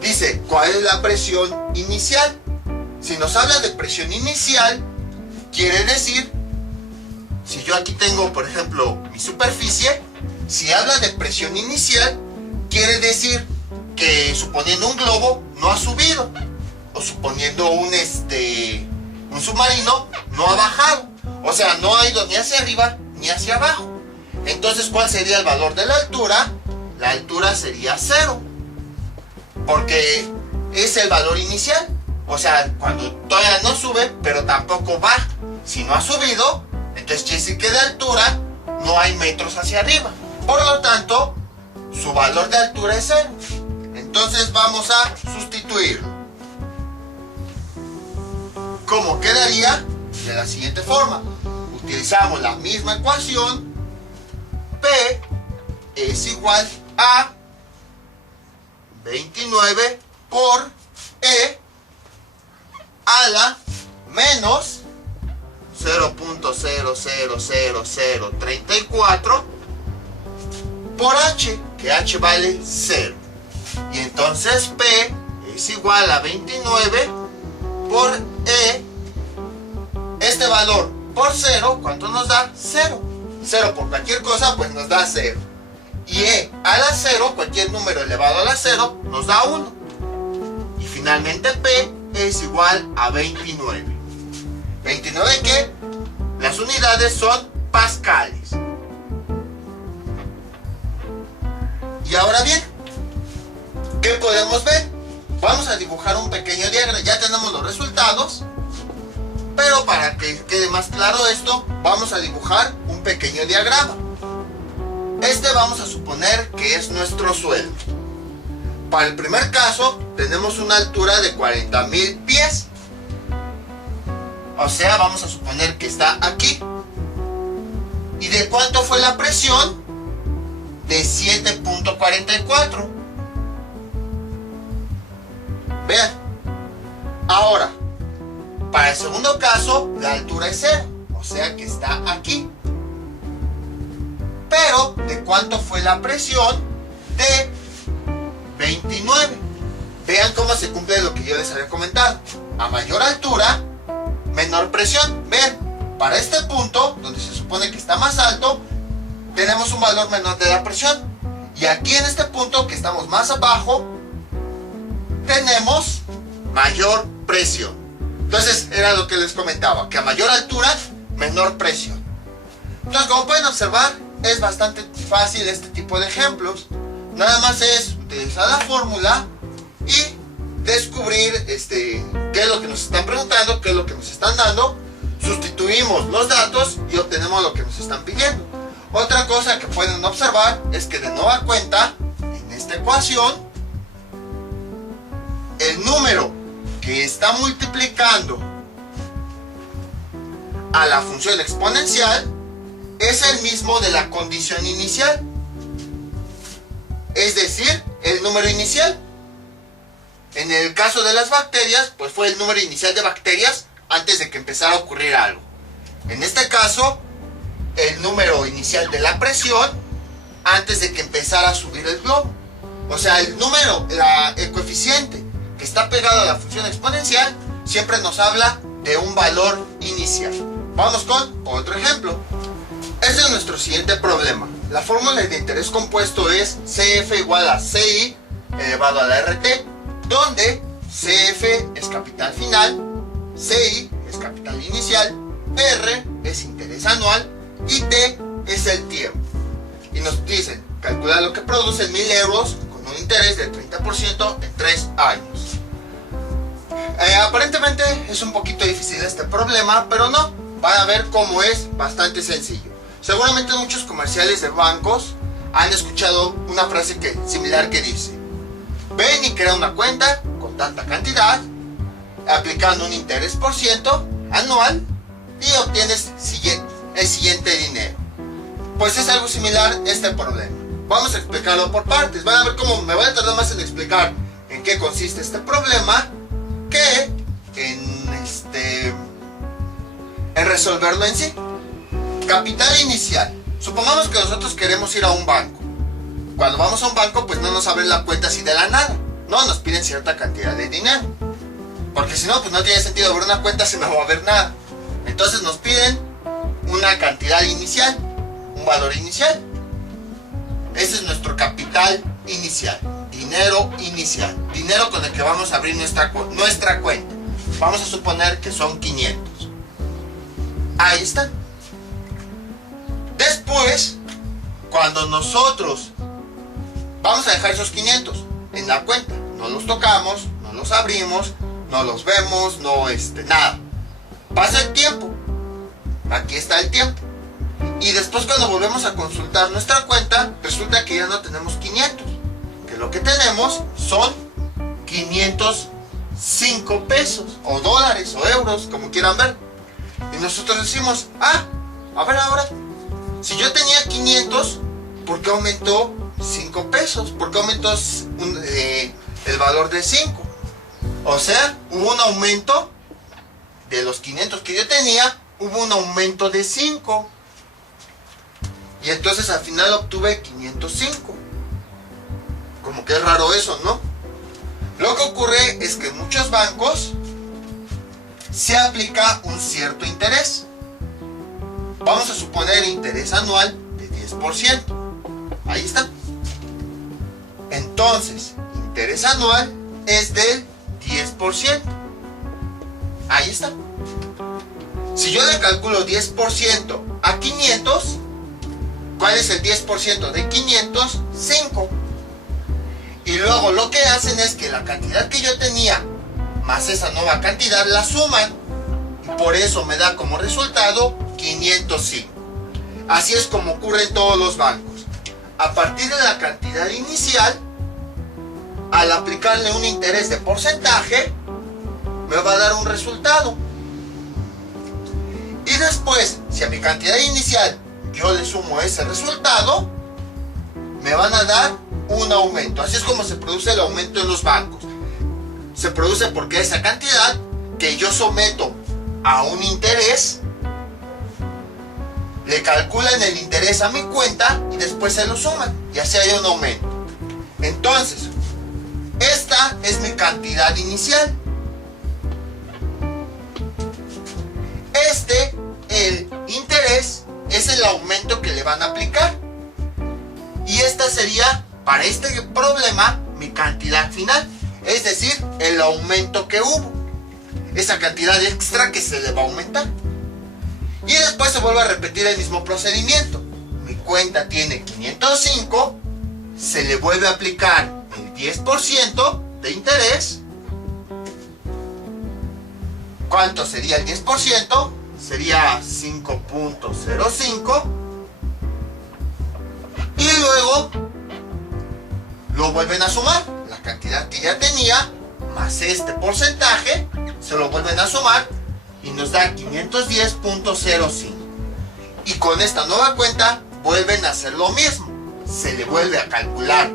Dice, ¿cuál es la presión inicial? Si nos habla de presión inicial, quiere decir, si yo aquí tengo, por ejemplo, mi superficie, si habla de presión inicial, quiere decir que, suponiendo un globo, no ha subido. O suponiendo un submarino, no ha bajado. O sea, no ha ido ni hacia arriba ni hacia abajo. Entonces, ¿cuál sería el valor de la altura? La altura sería 0. Porque es el valor inicial. O sea, cuando todavía no sube, pero tampoco baja. Si no ha subido, entonces quiere decir que de altura no hay metros hacia arriba. Por lo tanto, su valor de altura es 0. Entonces vamos a sustituirlo. ¿Cómo quedaría? De la siguiente forma. Utilizamos la misma ecuación. P es igual a 29 por E a la menos 0.00034 por H, que H vale 0. Y entonces P es igual a 29 por E, este valor por 0, ¿cuánto nos da? 0. 0 por cualquier cosa, pues nos da 0. Y E a la 0, cualquier número elevado a la 0, nos da 1. Y finalmente P es igual a 29. ¿29 qué? Las unidades son pascales. Y ahora bien, ¿qué podemos ver? Vamos a dibujar un pequeño diagrama. Ya tenemos los resultados, pero para que quede más claro esto, vamos a dibujar un pequeño diagrama. Vamos a suponer que es nuestro suelo. Para el primer caso, tenemos una altura de 40,000 pies. O sea, vamos a suponer que está aquí. ¿Y de cuánto fue la presión? De 7.44. Vean. Ahora, para el segundo caso, la altura es 0. O sea que está aquí. Pero, ¿de cuánto fue la presión? De 29. Vean cómo se cumple lo que yo les había comentado. A mayor altura, menor presión. Vean, para este punto, donde se supone que está más alto, tenemos un valor menor de la presión. Y aquí en este punto, que estamos más abajo, tenemos mayor presión. Entonces, era lo que les comentaba, que a mayor altura, menor presión. Entonces, como pueden observar, es bastante fácil este tipo de ejemplos. Nada más es utilizar la fórmula y descubrir qué es lo que nos están preguntando, qué es lo que nos están dando. Sustituimos los datos y obtenemos lo que nos están pidiendo. Otra cosa que pueden observar es que de nueva cuenta, en esta ecuación, el número que está multiplicando a la función exponencial es el mismo de la condición inicial. Es decir, el número inicial. En el caso de las bacterias, pues fue el número inicial de bacterias antes de que empezara a ocurrir algo. En este caso, el número inicial de la presión antes de que empezara a subir el globo. O sea, el número, el coeficiente que está pegado a la función exponencial siempre nos habla de un valor inicial. Vamos con otro ejemplo. Este es nuestro siguiente problema. La fórmula de interés compuesto es CF igual a CI elevado a la RT, donde CF es capital final, CI es capital inicial, R es interés anual y T es el tiempo. Y nos dicen, calcular lo que produce en 1.000 euros con un interés del 30% en 3 años. Aparentemente es un poquito difícil este problema, pero no, van a ver cómo es bastante sencillo. Seguramente muchos comerciales de bancos han escuchado una frase similar que dice: ven y crea una cuenta con tanta cantidad, aplicando un interés por ciento anual y obtienes el siguiente dinero. Pues es algo similar este problema. Vamos a explicarlo por partes. Van a ver cómo me voy a tardar más en explicar en qué consiste este problema que en resolverlo en sí. Capital inicial. Supongamos que nosotros queremos ir a un banco. Cuando vamos a un banco, pues no nos abren la cuenta así de la nada. No, nos piden cierta cantidad de dinero. Porque si no, pues no tiene sentido abrir una cuenta si no va a haber nada. Entonces nos piden una cantidad inicial, un valor inicial. Ese es nuestro capital inicial. dinero inicial, dinero con el que vamos a abrir nuestra cuenta. Vamos a suponer que son 500. Ahí está. Después, cuando nosotros vamos a dejar esos 500 en la cuenta, no los tocamos, no los abrimos, no los vemos, no nada. Pasa el tiempo. Aquí está el tiempo. Y después, cuando volvemos a consultar nuestra cuenta, resulta que ya no tenemos 500. Que lo que tenemos son 505 pesos, o dólares, o euros, como quieran ver. Y nosotros decimos, a ver ahora, si yo tenía 500, ¿por qué aumentó 5 pesos? ¿Por qué aumentó el valor de 5? O sea, hubo un aumento de los 500 que yo tenía, hubo un aumento de 5. Y entonces al final obtuve 505. Como que es raro eso, ¿no? Lo que ocurre es que en muchos bancos se aplica un cierto interés. Vamos a suponer interés anual de 10%. Ahí está. Entonces, interés anual es del 10%. Ahí está. Si yo le calculo 10% a 500, ¿cuál es el 10% de 500? 5. Y luego lo que hacen es que la cantidad que yo tenía más esa nueva cantidad la suman. Y por eso me da como resultado 505. Así es como ocurre en todos los bancos. A partir de la cantidad inicial, al aplicarle un interés de porcentaje, me va a dar un resultado. Y después, si a mi cantidad inicial yo le sumo ese resultado, me van a dar un aumento. Así es como se produce el aumento en los bancos. Se produce porque esa cantidad que yo someto a un interés, le calculan el interés a mi cuenta y después se lo suman y así hay un aumento. Entonces, esta es mi cantidad inicial. El interés es el aumento que le van a aplicar. Y esta sería, para este problema, mi cantidad final. Es decir, el aumento que hubo. Esa cantidad extra que se le va a aumentar. Y después se vuelve a repetir el mismo procedimiento. Mi cuenta tiene 505. Se le vuelve a aplicar el 10% de interés. ¿Cuánto sería el 10%? Sería 5.05. Y luego lo vuelven a sumar. La cantidad que ya tenía más este porcentaje se lo vuelven a sumar y nos da 510.05. Y con esta nueva cuenta vuelven a hacer lo mismo. Se le vuelve a calcular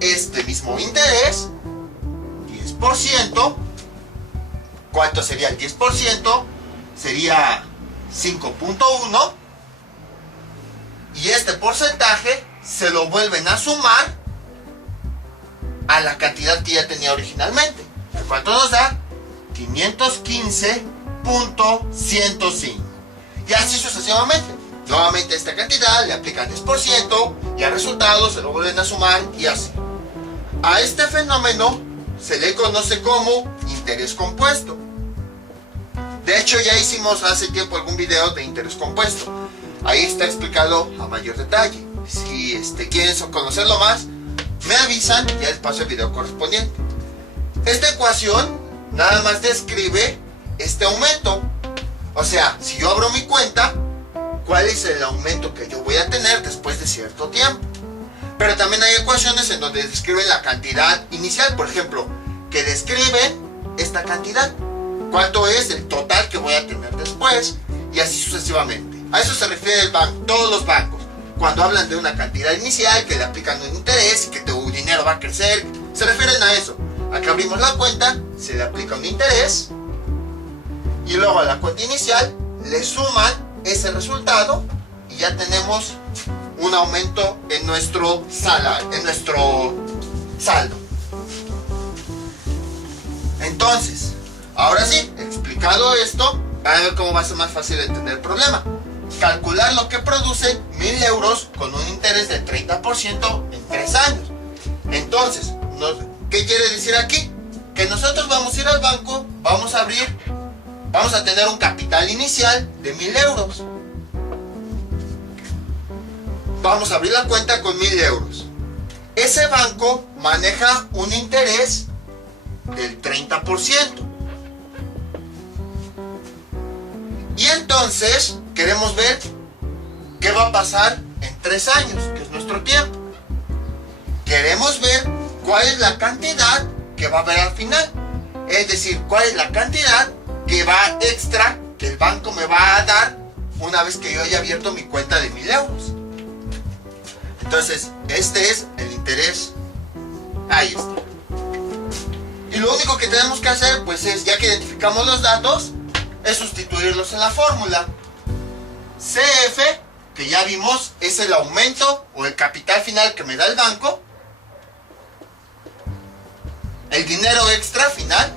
este mismo interés, 10%. ¿Cuánto sería el 10%? Sería 5.1. Y este porcentaje se lo vuelven a sumar a la cantidad que ya tenía originalmente. ¿Cuánto nos da? 515.105. Y así sucesivamente. Nuevamente a esta cantidad le aplican 10% y al resultado se lo vuelven a sumar y así. A este fenómeno se le conoce como interés compuesto. De hecho, ya hicimos hace tiempo algún video de interés compuesto. Ahí está explicado a mayor detalle. Si quieren conocerlo más, me avisan y ya les paso el video correspondiente. Esta ecuación nada más describe este aumento. O sea, si yo abro mi cuenta, ¿cuál es el aumento que yo voy a tener después de cierto tiempo? Pero también hay ecuaciones en donde describen la cantidad inicial, por ejemplo, que describen esta cantidad. ¿Cuánto es el total que voy a tener después? Y así sucesivamente. A eso se refiere el banco, todos los bancos. Cuando hablan de una cantidad inicial, que le aplican un interés y que tu dinero va a crecer, se refieren a eso. A que abrimos la cuenta, se le aplica un interés y luego a la cuenta inicial le suman ese resultado y ya tenemos un aumento en nuestro saldo. Entonces, ahora sí, explicado esto, van a ver cómo va a ser más fácil entender el problema. Calcular lo que produce 1.000 euros con un interés del 30% en 3 años. Entonces, ¿Qué quiere decir aquí? Que nosotros vamos a ir al banco, vamos a tener un capital inicial de 1000 euros. Vamos a abrir la cuenta con 1000 euros. Ese banco maneja un interés del 30%. Y entonces queremos ver qué va a pasar en 3 años, que es nuestro tiempo. Queremos ver cuál es la cantidad que va a haber al final. Es decir, cuál es la cantidad que va extra que el banco me va a dar una vez que yo haya abierto mi cuenta de 1000 euros. Entonces, este es el interés. Ahí está. Y lo único que tenemos que hacer, pues es, ya que identificamos los datos, es sustituirlos en la fórmula. CF, que ya vimos, es el aumento o el capital final que me da el banco. El dinero extra final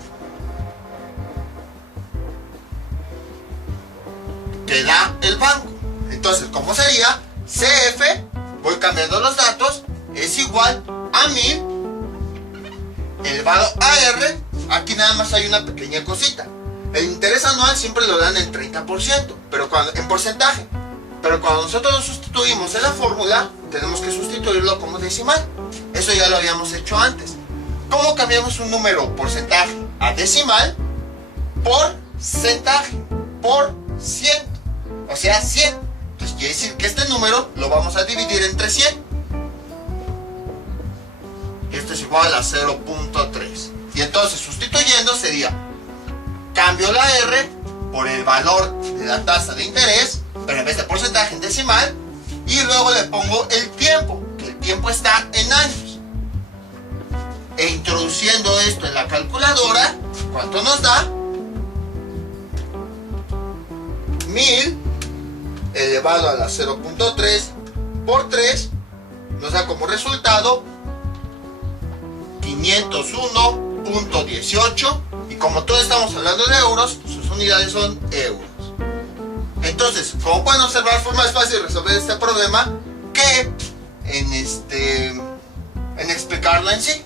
que da el banco. Entonces, ¿cómo sería? CF, voy cambiando los datos, es igual a 1000 elevado a R. Aquí nada más hay una pequeña cosita. El interés anual siempre lo dan en 30%, pero en porcentaje. Pero cuando nosotros lo sustituimos en la fórmula, tenemos que sustituirlo como decimal. Eso ya lo habíamos hecho antes. ¿Cómo cambiamos un número porcentaje a decimal? Por centaje, por 100. O sea, 100. Entonces quiere decir que este número lo vamos a dividir entre 100. Esto es igual a 0.3. Y entonces sustituyendo sería, cambio la R por el valor de la tasa de interés, pero en vez de porcentaje en decimal, y luego le pongo el tiempo, que el tiempo está en años. E introduciendo esto en la calculadora, ¿cuánto nos da? 1000 elevado a la 0.3 por 3 nos da como resultado 501.18, y como todos estamos hablando de euros, sus unidades son euros. Entonces, como pueden observar, fue más fácil resolver este problema que en explicarlo en sí.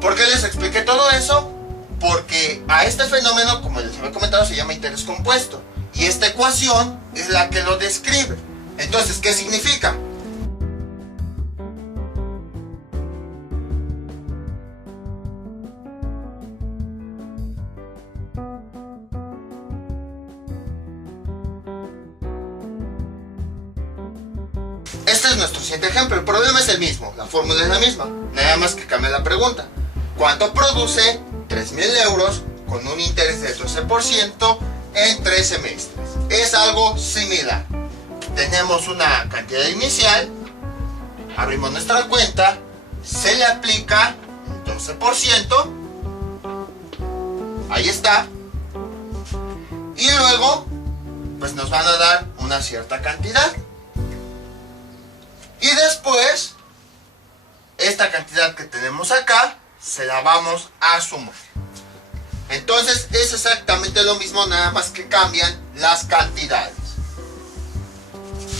¿Por qué les expliqué todo eso? Porque a este fenómeno, como les había comentado, se llama interés compuesto, y esta ecuación es la que lo describe. Entonces, ¿qué significa? Este es nuestro siguiente ejemplo. El problema es el mismo, la fórmula es la misma, nada más que cambia la pregunta. ¿Cuánto produce 3000 euros con un interés del 12% en 3 semestres? Es algo similar. Tenemos una cantidad inicial, abrimos nuestra cuenta, se le aplica el 12%, ahí está, y luego pues nos van a dar una cierta cantidad. Y después, esta cantidad que tenemos acá, se la vamos a sumar. Entonces es exactamente lo mismo, nada más que cambian las cantidades.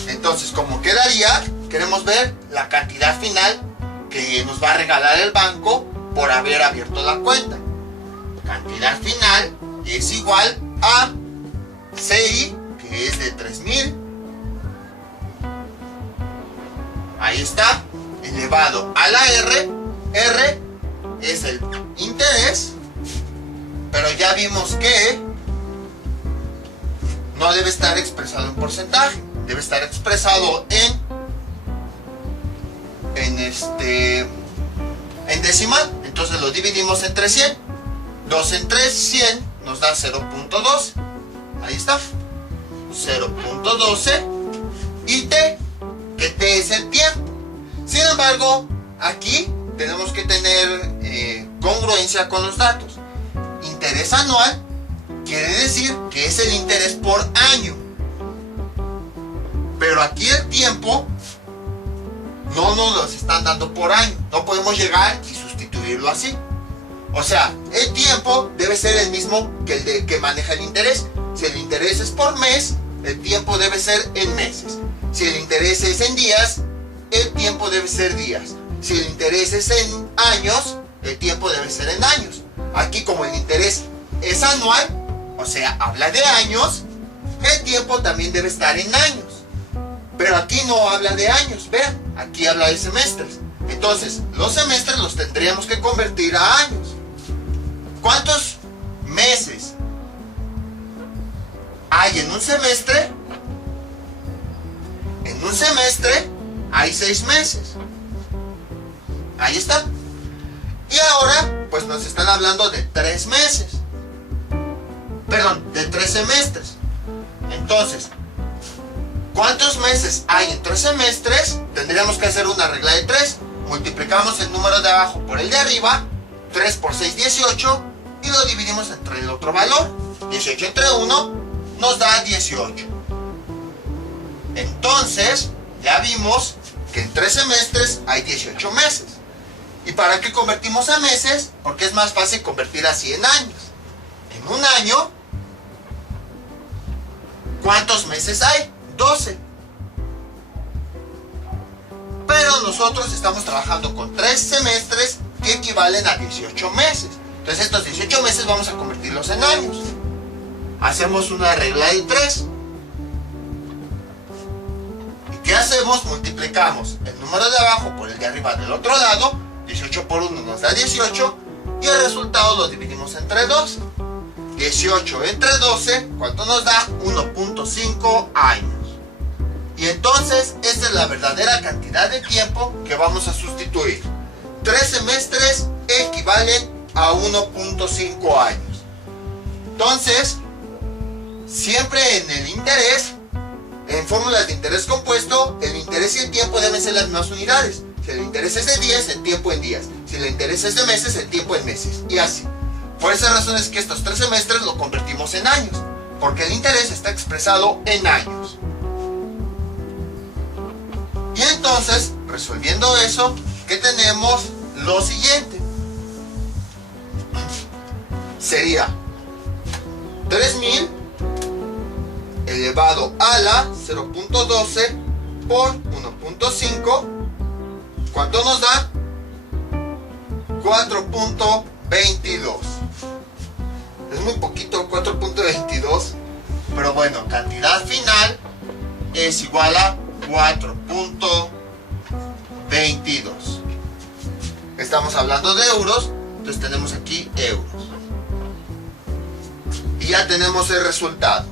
Entonces, ¿cómo quedaría? Queremos ver la cantidad final que nos va a regalar el banco por haber abierto la cuenta. Cantidad final es igual a CI, que es de 3000. Ahí está, elevado a la R. R es el interés, pero ya vimos que no debe estar expresado en porcentaje, debe estar expresado en decimal. Entonces lo dividimos entre 100. 2 entre 100 nos da 0.12. Ahí está, 0.12. Y T, que T es el tiempo. Sin embargo, aquí tenemos que tener congruencia con los datos. Interés anual quiere decir que es el interés por año, pero aquí el tiempo no nos los están dando por año. No podemos llegar y sustituirlo así. O sea, el tiempo debe ser el mismo que el que maneja el interés. Si el interés es por mes, el tiempo debe ser en meses. Si el interés es en días, el tiempo debe ser días. Si el interés es en años, el tiempo debe ser en años. Aquí, como el interés es anual, o sea, habla de años, el tiempo también debe estar en años. Pero aquí no habla de años, vean, aquí habla de semestres. Entonces, los semestres los tendríamos que convertir a años. ¿Cuántos meses hay en un semestre? En un semestre hay 6 meses. Ahí está. Y ahora, pues nos están hablando de 3 meses. Perdón, de 3 semestres. Entonces, ¿cuántos meses hay en 3 semestres? Tendríamos que hacer una regla de 3. Multiplicamos el número de abajo por el de arriba. 3 por 6, 18. Y lo dividimos entre el otro valor. 18 entre 1 nos da 18. Entonces, ya vimos que en 3 semestres hay 18 meses. ¿Y para qué convertimos a meses? Porque es más fácil convertir así en años. En un año, ¿cuántos meses hay? 12. Pero nosotros estamos trabajando con 3 semestres que equivalen a 18 meses. Entonces estos 18 meses vamos a convertirlos en años. Hacemos una regla de 3. ¿Y qué hacemos? Multiplicamos el número de abajo por el de arriba del otro lado. 18 por 1 nos da 18. Y el resultado lo dividimos entre 12. 18 entre 12, ¿cuánto nos da? 1.5 años. Y entonces, esta es la verdadera cantidad de tiempo que vamos a sustituir. 3 semestres equivalen a 1.5 años. Entonces, siempre en el interés, en fórmulas de interés compuesto, el interés y el tiempo deben ser las mismas unidades. Si el interés es de días, el tiempo en días. Si el interés es de meses, el tiempo en meses. Y así. Por esa razón es que estos 3 semestres lo convertimos en años. Porque el interés está expresado en años. Y entonces, resolviendo eso, ¿qué tenemos? Lo siguiente. Sería 3000 elevado a la 0.12 por 1.5. ¿Cuánto nos da? 4.22. Es muy poquito, 4.22. Pero bueno, cantidad final es igual a 4.22. Estamos hablando de euros, entonces tenemos aquí euros. Y ya tenemos el resultado.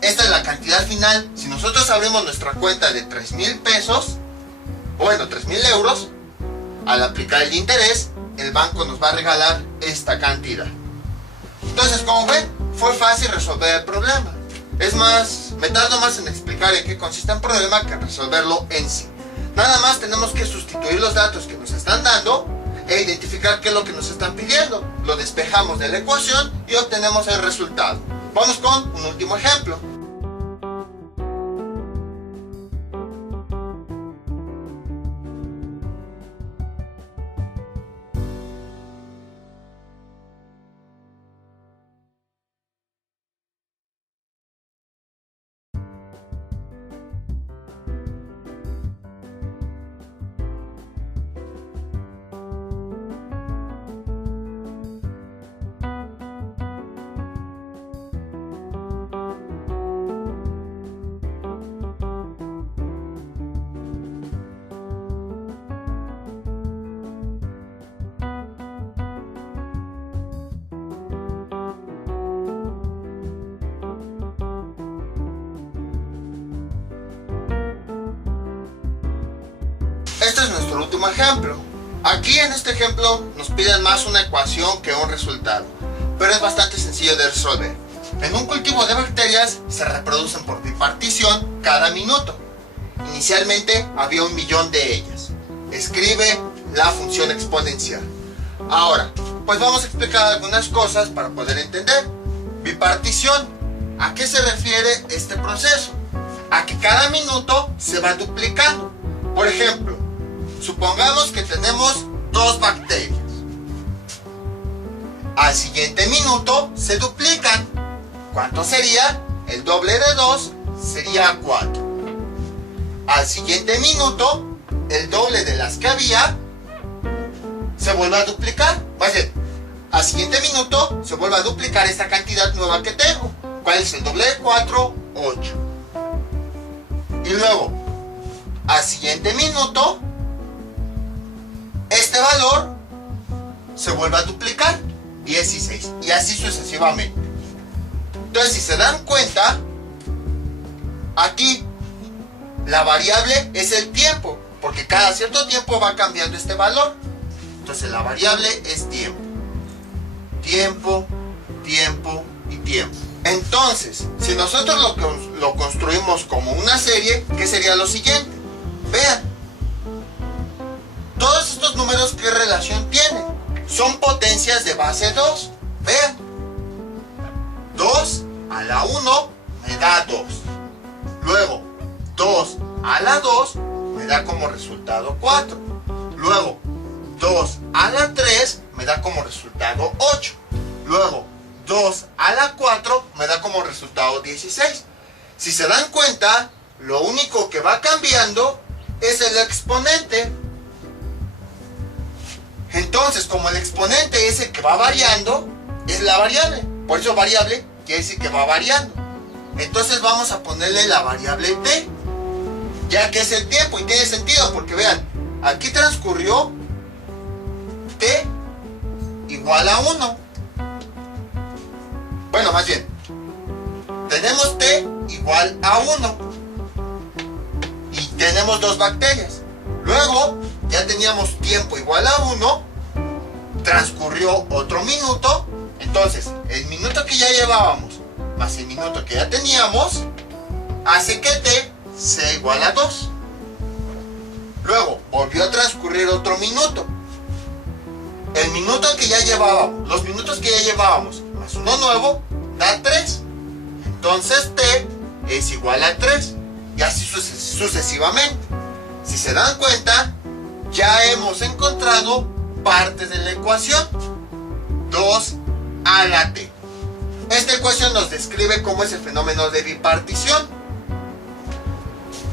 Esta es la cantidad final. Si nosotros abrimos nuestra cuenta de 3,000 pesos, bueno, 3,000 euros, al aplicar el interés, el banco nos va a regalar esta cantidad. Entonces, como ven, fue fácil resolver el problema. Es más, me tardo más en explicar en qué consiste el problema que en resolverlo en sí. Nada más tenemos que sustituir los datos que nos están dando e identificar qué es lo que nos están pidiendo. Lo despejamos de la ecuación y obtenemos el resultado. Vamos con un último ejemplo. Este es nuestro último ejemplo. Aquí en este ejemplo nos piden más una ecuación que un resultado, pero es bastante sencillo de resolver. En un cultivo de bacterias se reproducen por bipartición cada minuto. Inicialmente había 1.000.000 de ellas. Escribe la función exponencial. Ahora, pues vamos a explicar algunas cosas para poder entender. Bipartición, ¿a qué se refiere este proceso? A que cada minuto se va duplicando. Por ejemplo, supongamos que tenemos 2 bacterias. Al siguiente minuto se duplican. ¿Cuánto sería? El doble de 2 sería 4. Al siguiente minuto, el doble de las que había se vuelve a duplicar. Va a ser, al siguiente minuto se vuelve a duplicar esta cantidad nueva que tengo. ¿Cuál es el doble de 4? 8. Y luego, al siguiente minuto, este valor se vuelve a duplicar, 16, y así sucesivamente. Entonces, si se dan cuenta, aquí la variable es el tiempo, porque cada cierto tiempo va cambiando este valor. Entonces la variable es tiempo. Tiempo, tiempo y tiempo. Entonces, si nosotros lo construimos como una serie, ¿qué sería lo siguiente? Vean, todos estos números, ¿qué relación tienen? Son potencias de base 2. Vean, 2 a la 1 me da 2. Luego, 2 a la 2 me da como resultado 4. Luego, 2 a la 3 me da como resultado 8. Luego, 2 a la 4 me da como resultado 16. Si se dan cuenta, lo único que va cambiando es el exponente. Entonces, como el exponente es el que va variando, es la variable. Por eso variable quiere decir que va variando. Entonces vamos a ponerle la variable t, ya que es el tiempo, y tiene sentido porque vean, aquí transcurrió t igual a 1. Bueno, más bien, tenemos t igual a 1 y tenemos 2 bacterias. Luego ya teníamos tiempo igual a 1, transcurrió otro minuto. Entonces el minuto que ya llevábamos más el minuto que ya teníamos hace que t sea igual a 2. Luego volvió a transcurrir otro minuto. El minuto que ya llevábamos, los minutos que ya llevábamos más uno nuevo da 3. Entonces t es igual a 3 y así sucesivamente. Si se dan cuenta, ya hemos encontrado partes de la ecuación. 2 a la t. Esta ecuación nos describe cómo es el fenómeno de bipartición.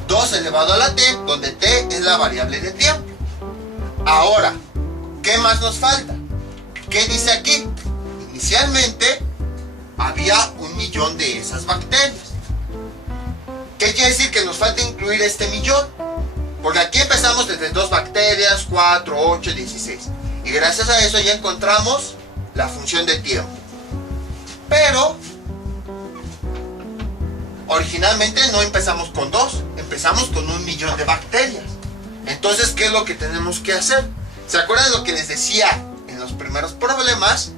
2 elevado a la t, donde t es la variable de tiempo. Ahora, ¿qué más nos falta? ¿Qué dice aquí? Inicialmente había 1.000.000 de esas bacterias. ¿Qué quiere decir? Que nos falta incluir este millón. Porque aquí empezamos desde 2 bacterias, 4, 8, 16. Y gracias a eso ya encontramos la función de tiempo. Pero originalmente no empezamos con 2, empezamos con 1.000.000 de bacterias. Entonces, ¿qué es lo que tenemos que hacer? ¿Se acuerdan lo que les decía en los primeros problemas?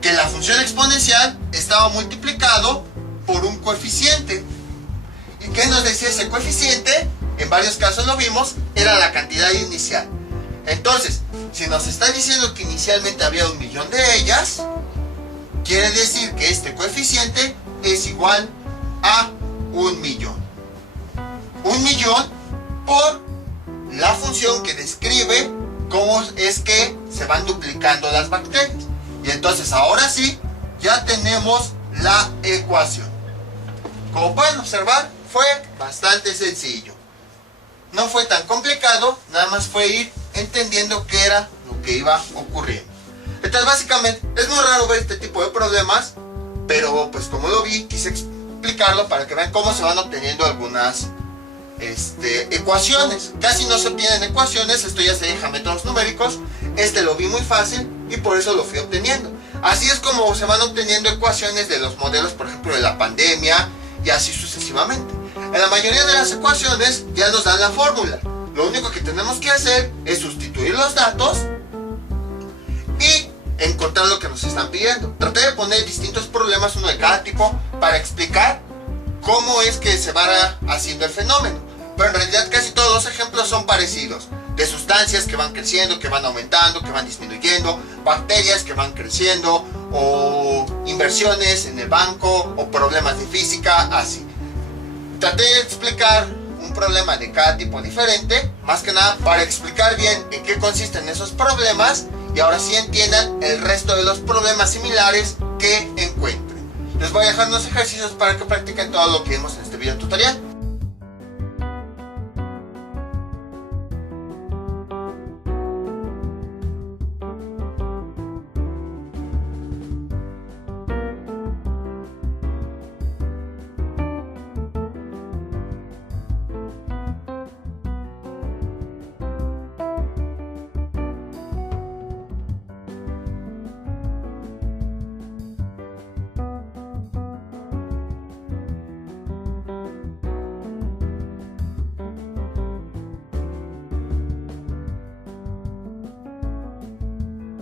Que la función exponencial estaba multiplicado por un coeficiente. ¿Y qué nos decía ese coeficiente? En varios casos lo vimos, era la cantidad inicial. Entonces, si nos está diciendo que inicialmente había 1.000.000 de ellas, quiere decir que este coeficiente es igual a 1.000.000. 1.000.000 por la función que describe cómo es que se van duplicando las bacterias. Y entonces ahora sí, ya tenemos la ecuación. Como pueden observar, fue bastante sencillo. No fue tan complicado, nada más fue ir entendiendo qué era lo que iba ocurriendo. Entonces básicamente es muy raro ver este tipo de problemas, pero pues como lo vi, quise explicarlo para que vean cómo se van obteniendo algunas ecuaciones. Casi no se obtienen ecuaciones, esto ya se deja métodos numéricos. Este lo vi muy fácil y por eso lo fui obteniendo. Así es como se van obteniendo ecuaciones de los modelos, por ejemplo, de la pandemia y así sucesivamente. En la mayoría de las ecuaciones ya nos dan la fórmula. Lo único que tenemos que hacer es sustituir los datos y encontrar lo que nos están pidiendo. Traté de poner distintos problemas, uno de cada tipo, para explicar cómo es que se va haciendo el fenómeno. Pero en realidad casi todos los ejemplos son parecidos. De sustancias que van creciendo, que van aumentando, que van disminuyendo, bacterias que van creciendo, o inversiones en el banco, o problemas de física, así. Traté de explicar un problema de cada tipo diferente, más que nada para explicar bien en qué consisten esos problemas y ahora sí entiendan el resto de los problemas similares que encuentren. Les voy a dejar unos ejercicios para que practiquen todo lo que vimos en este video tutorial.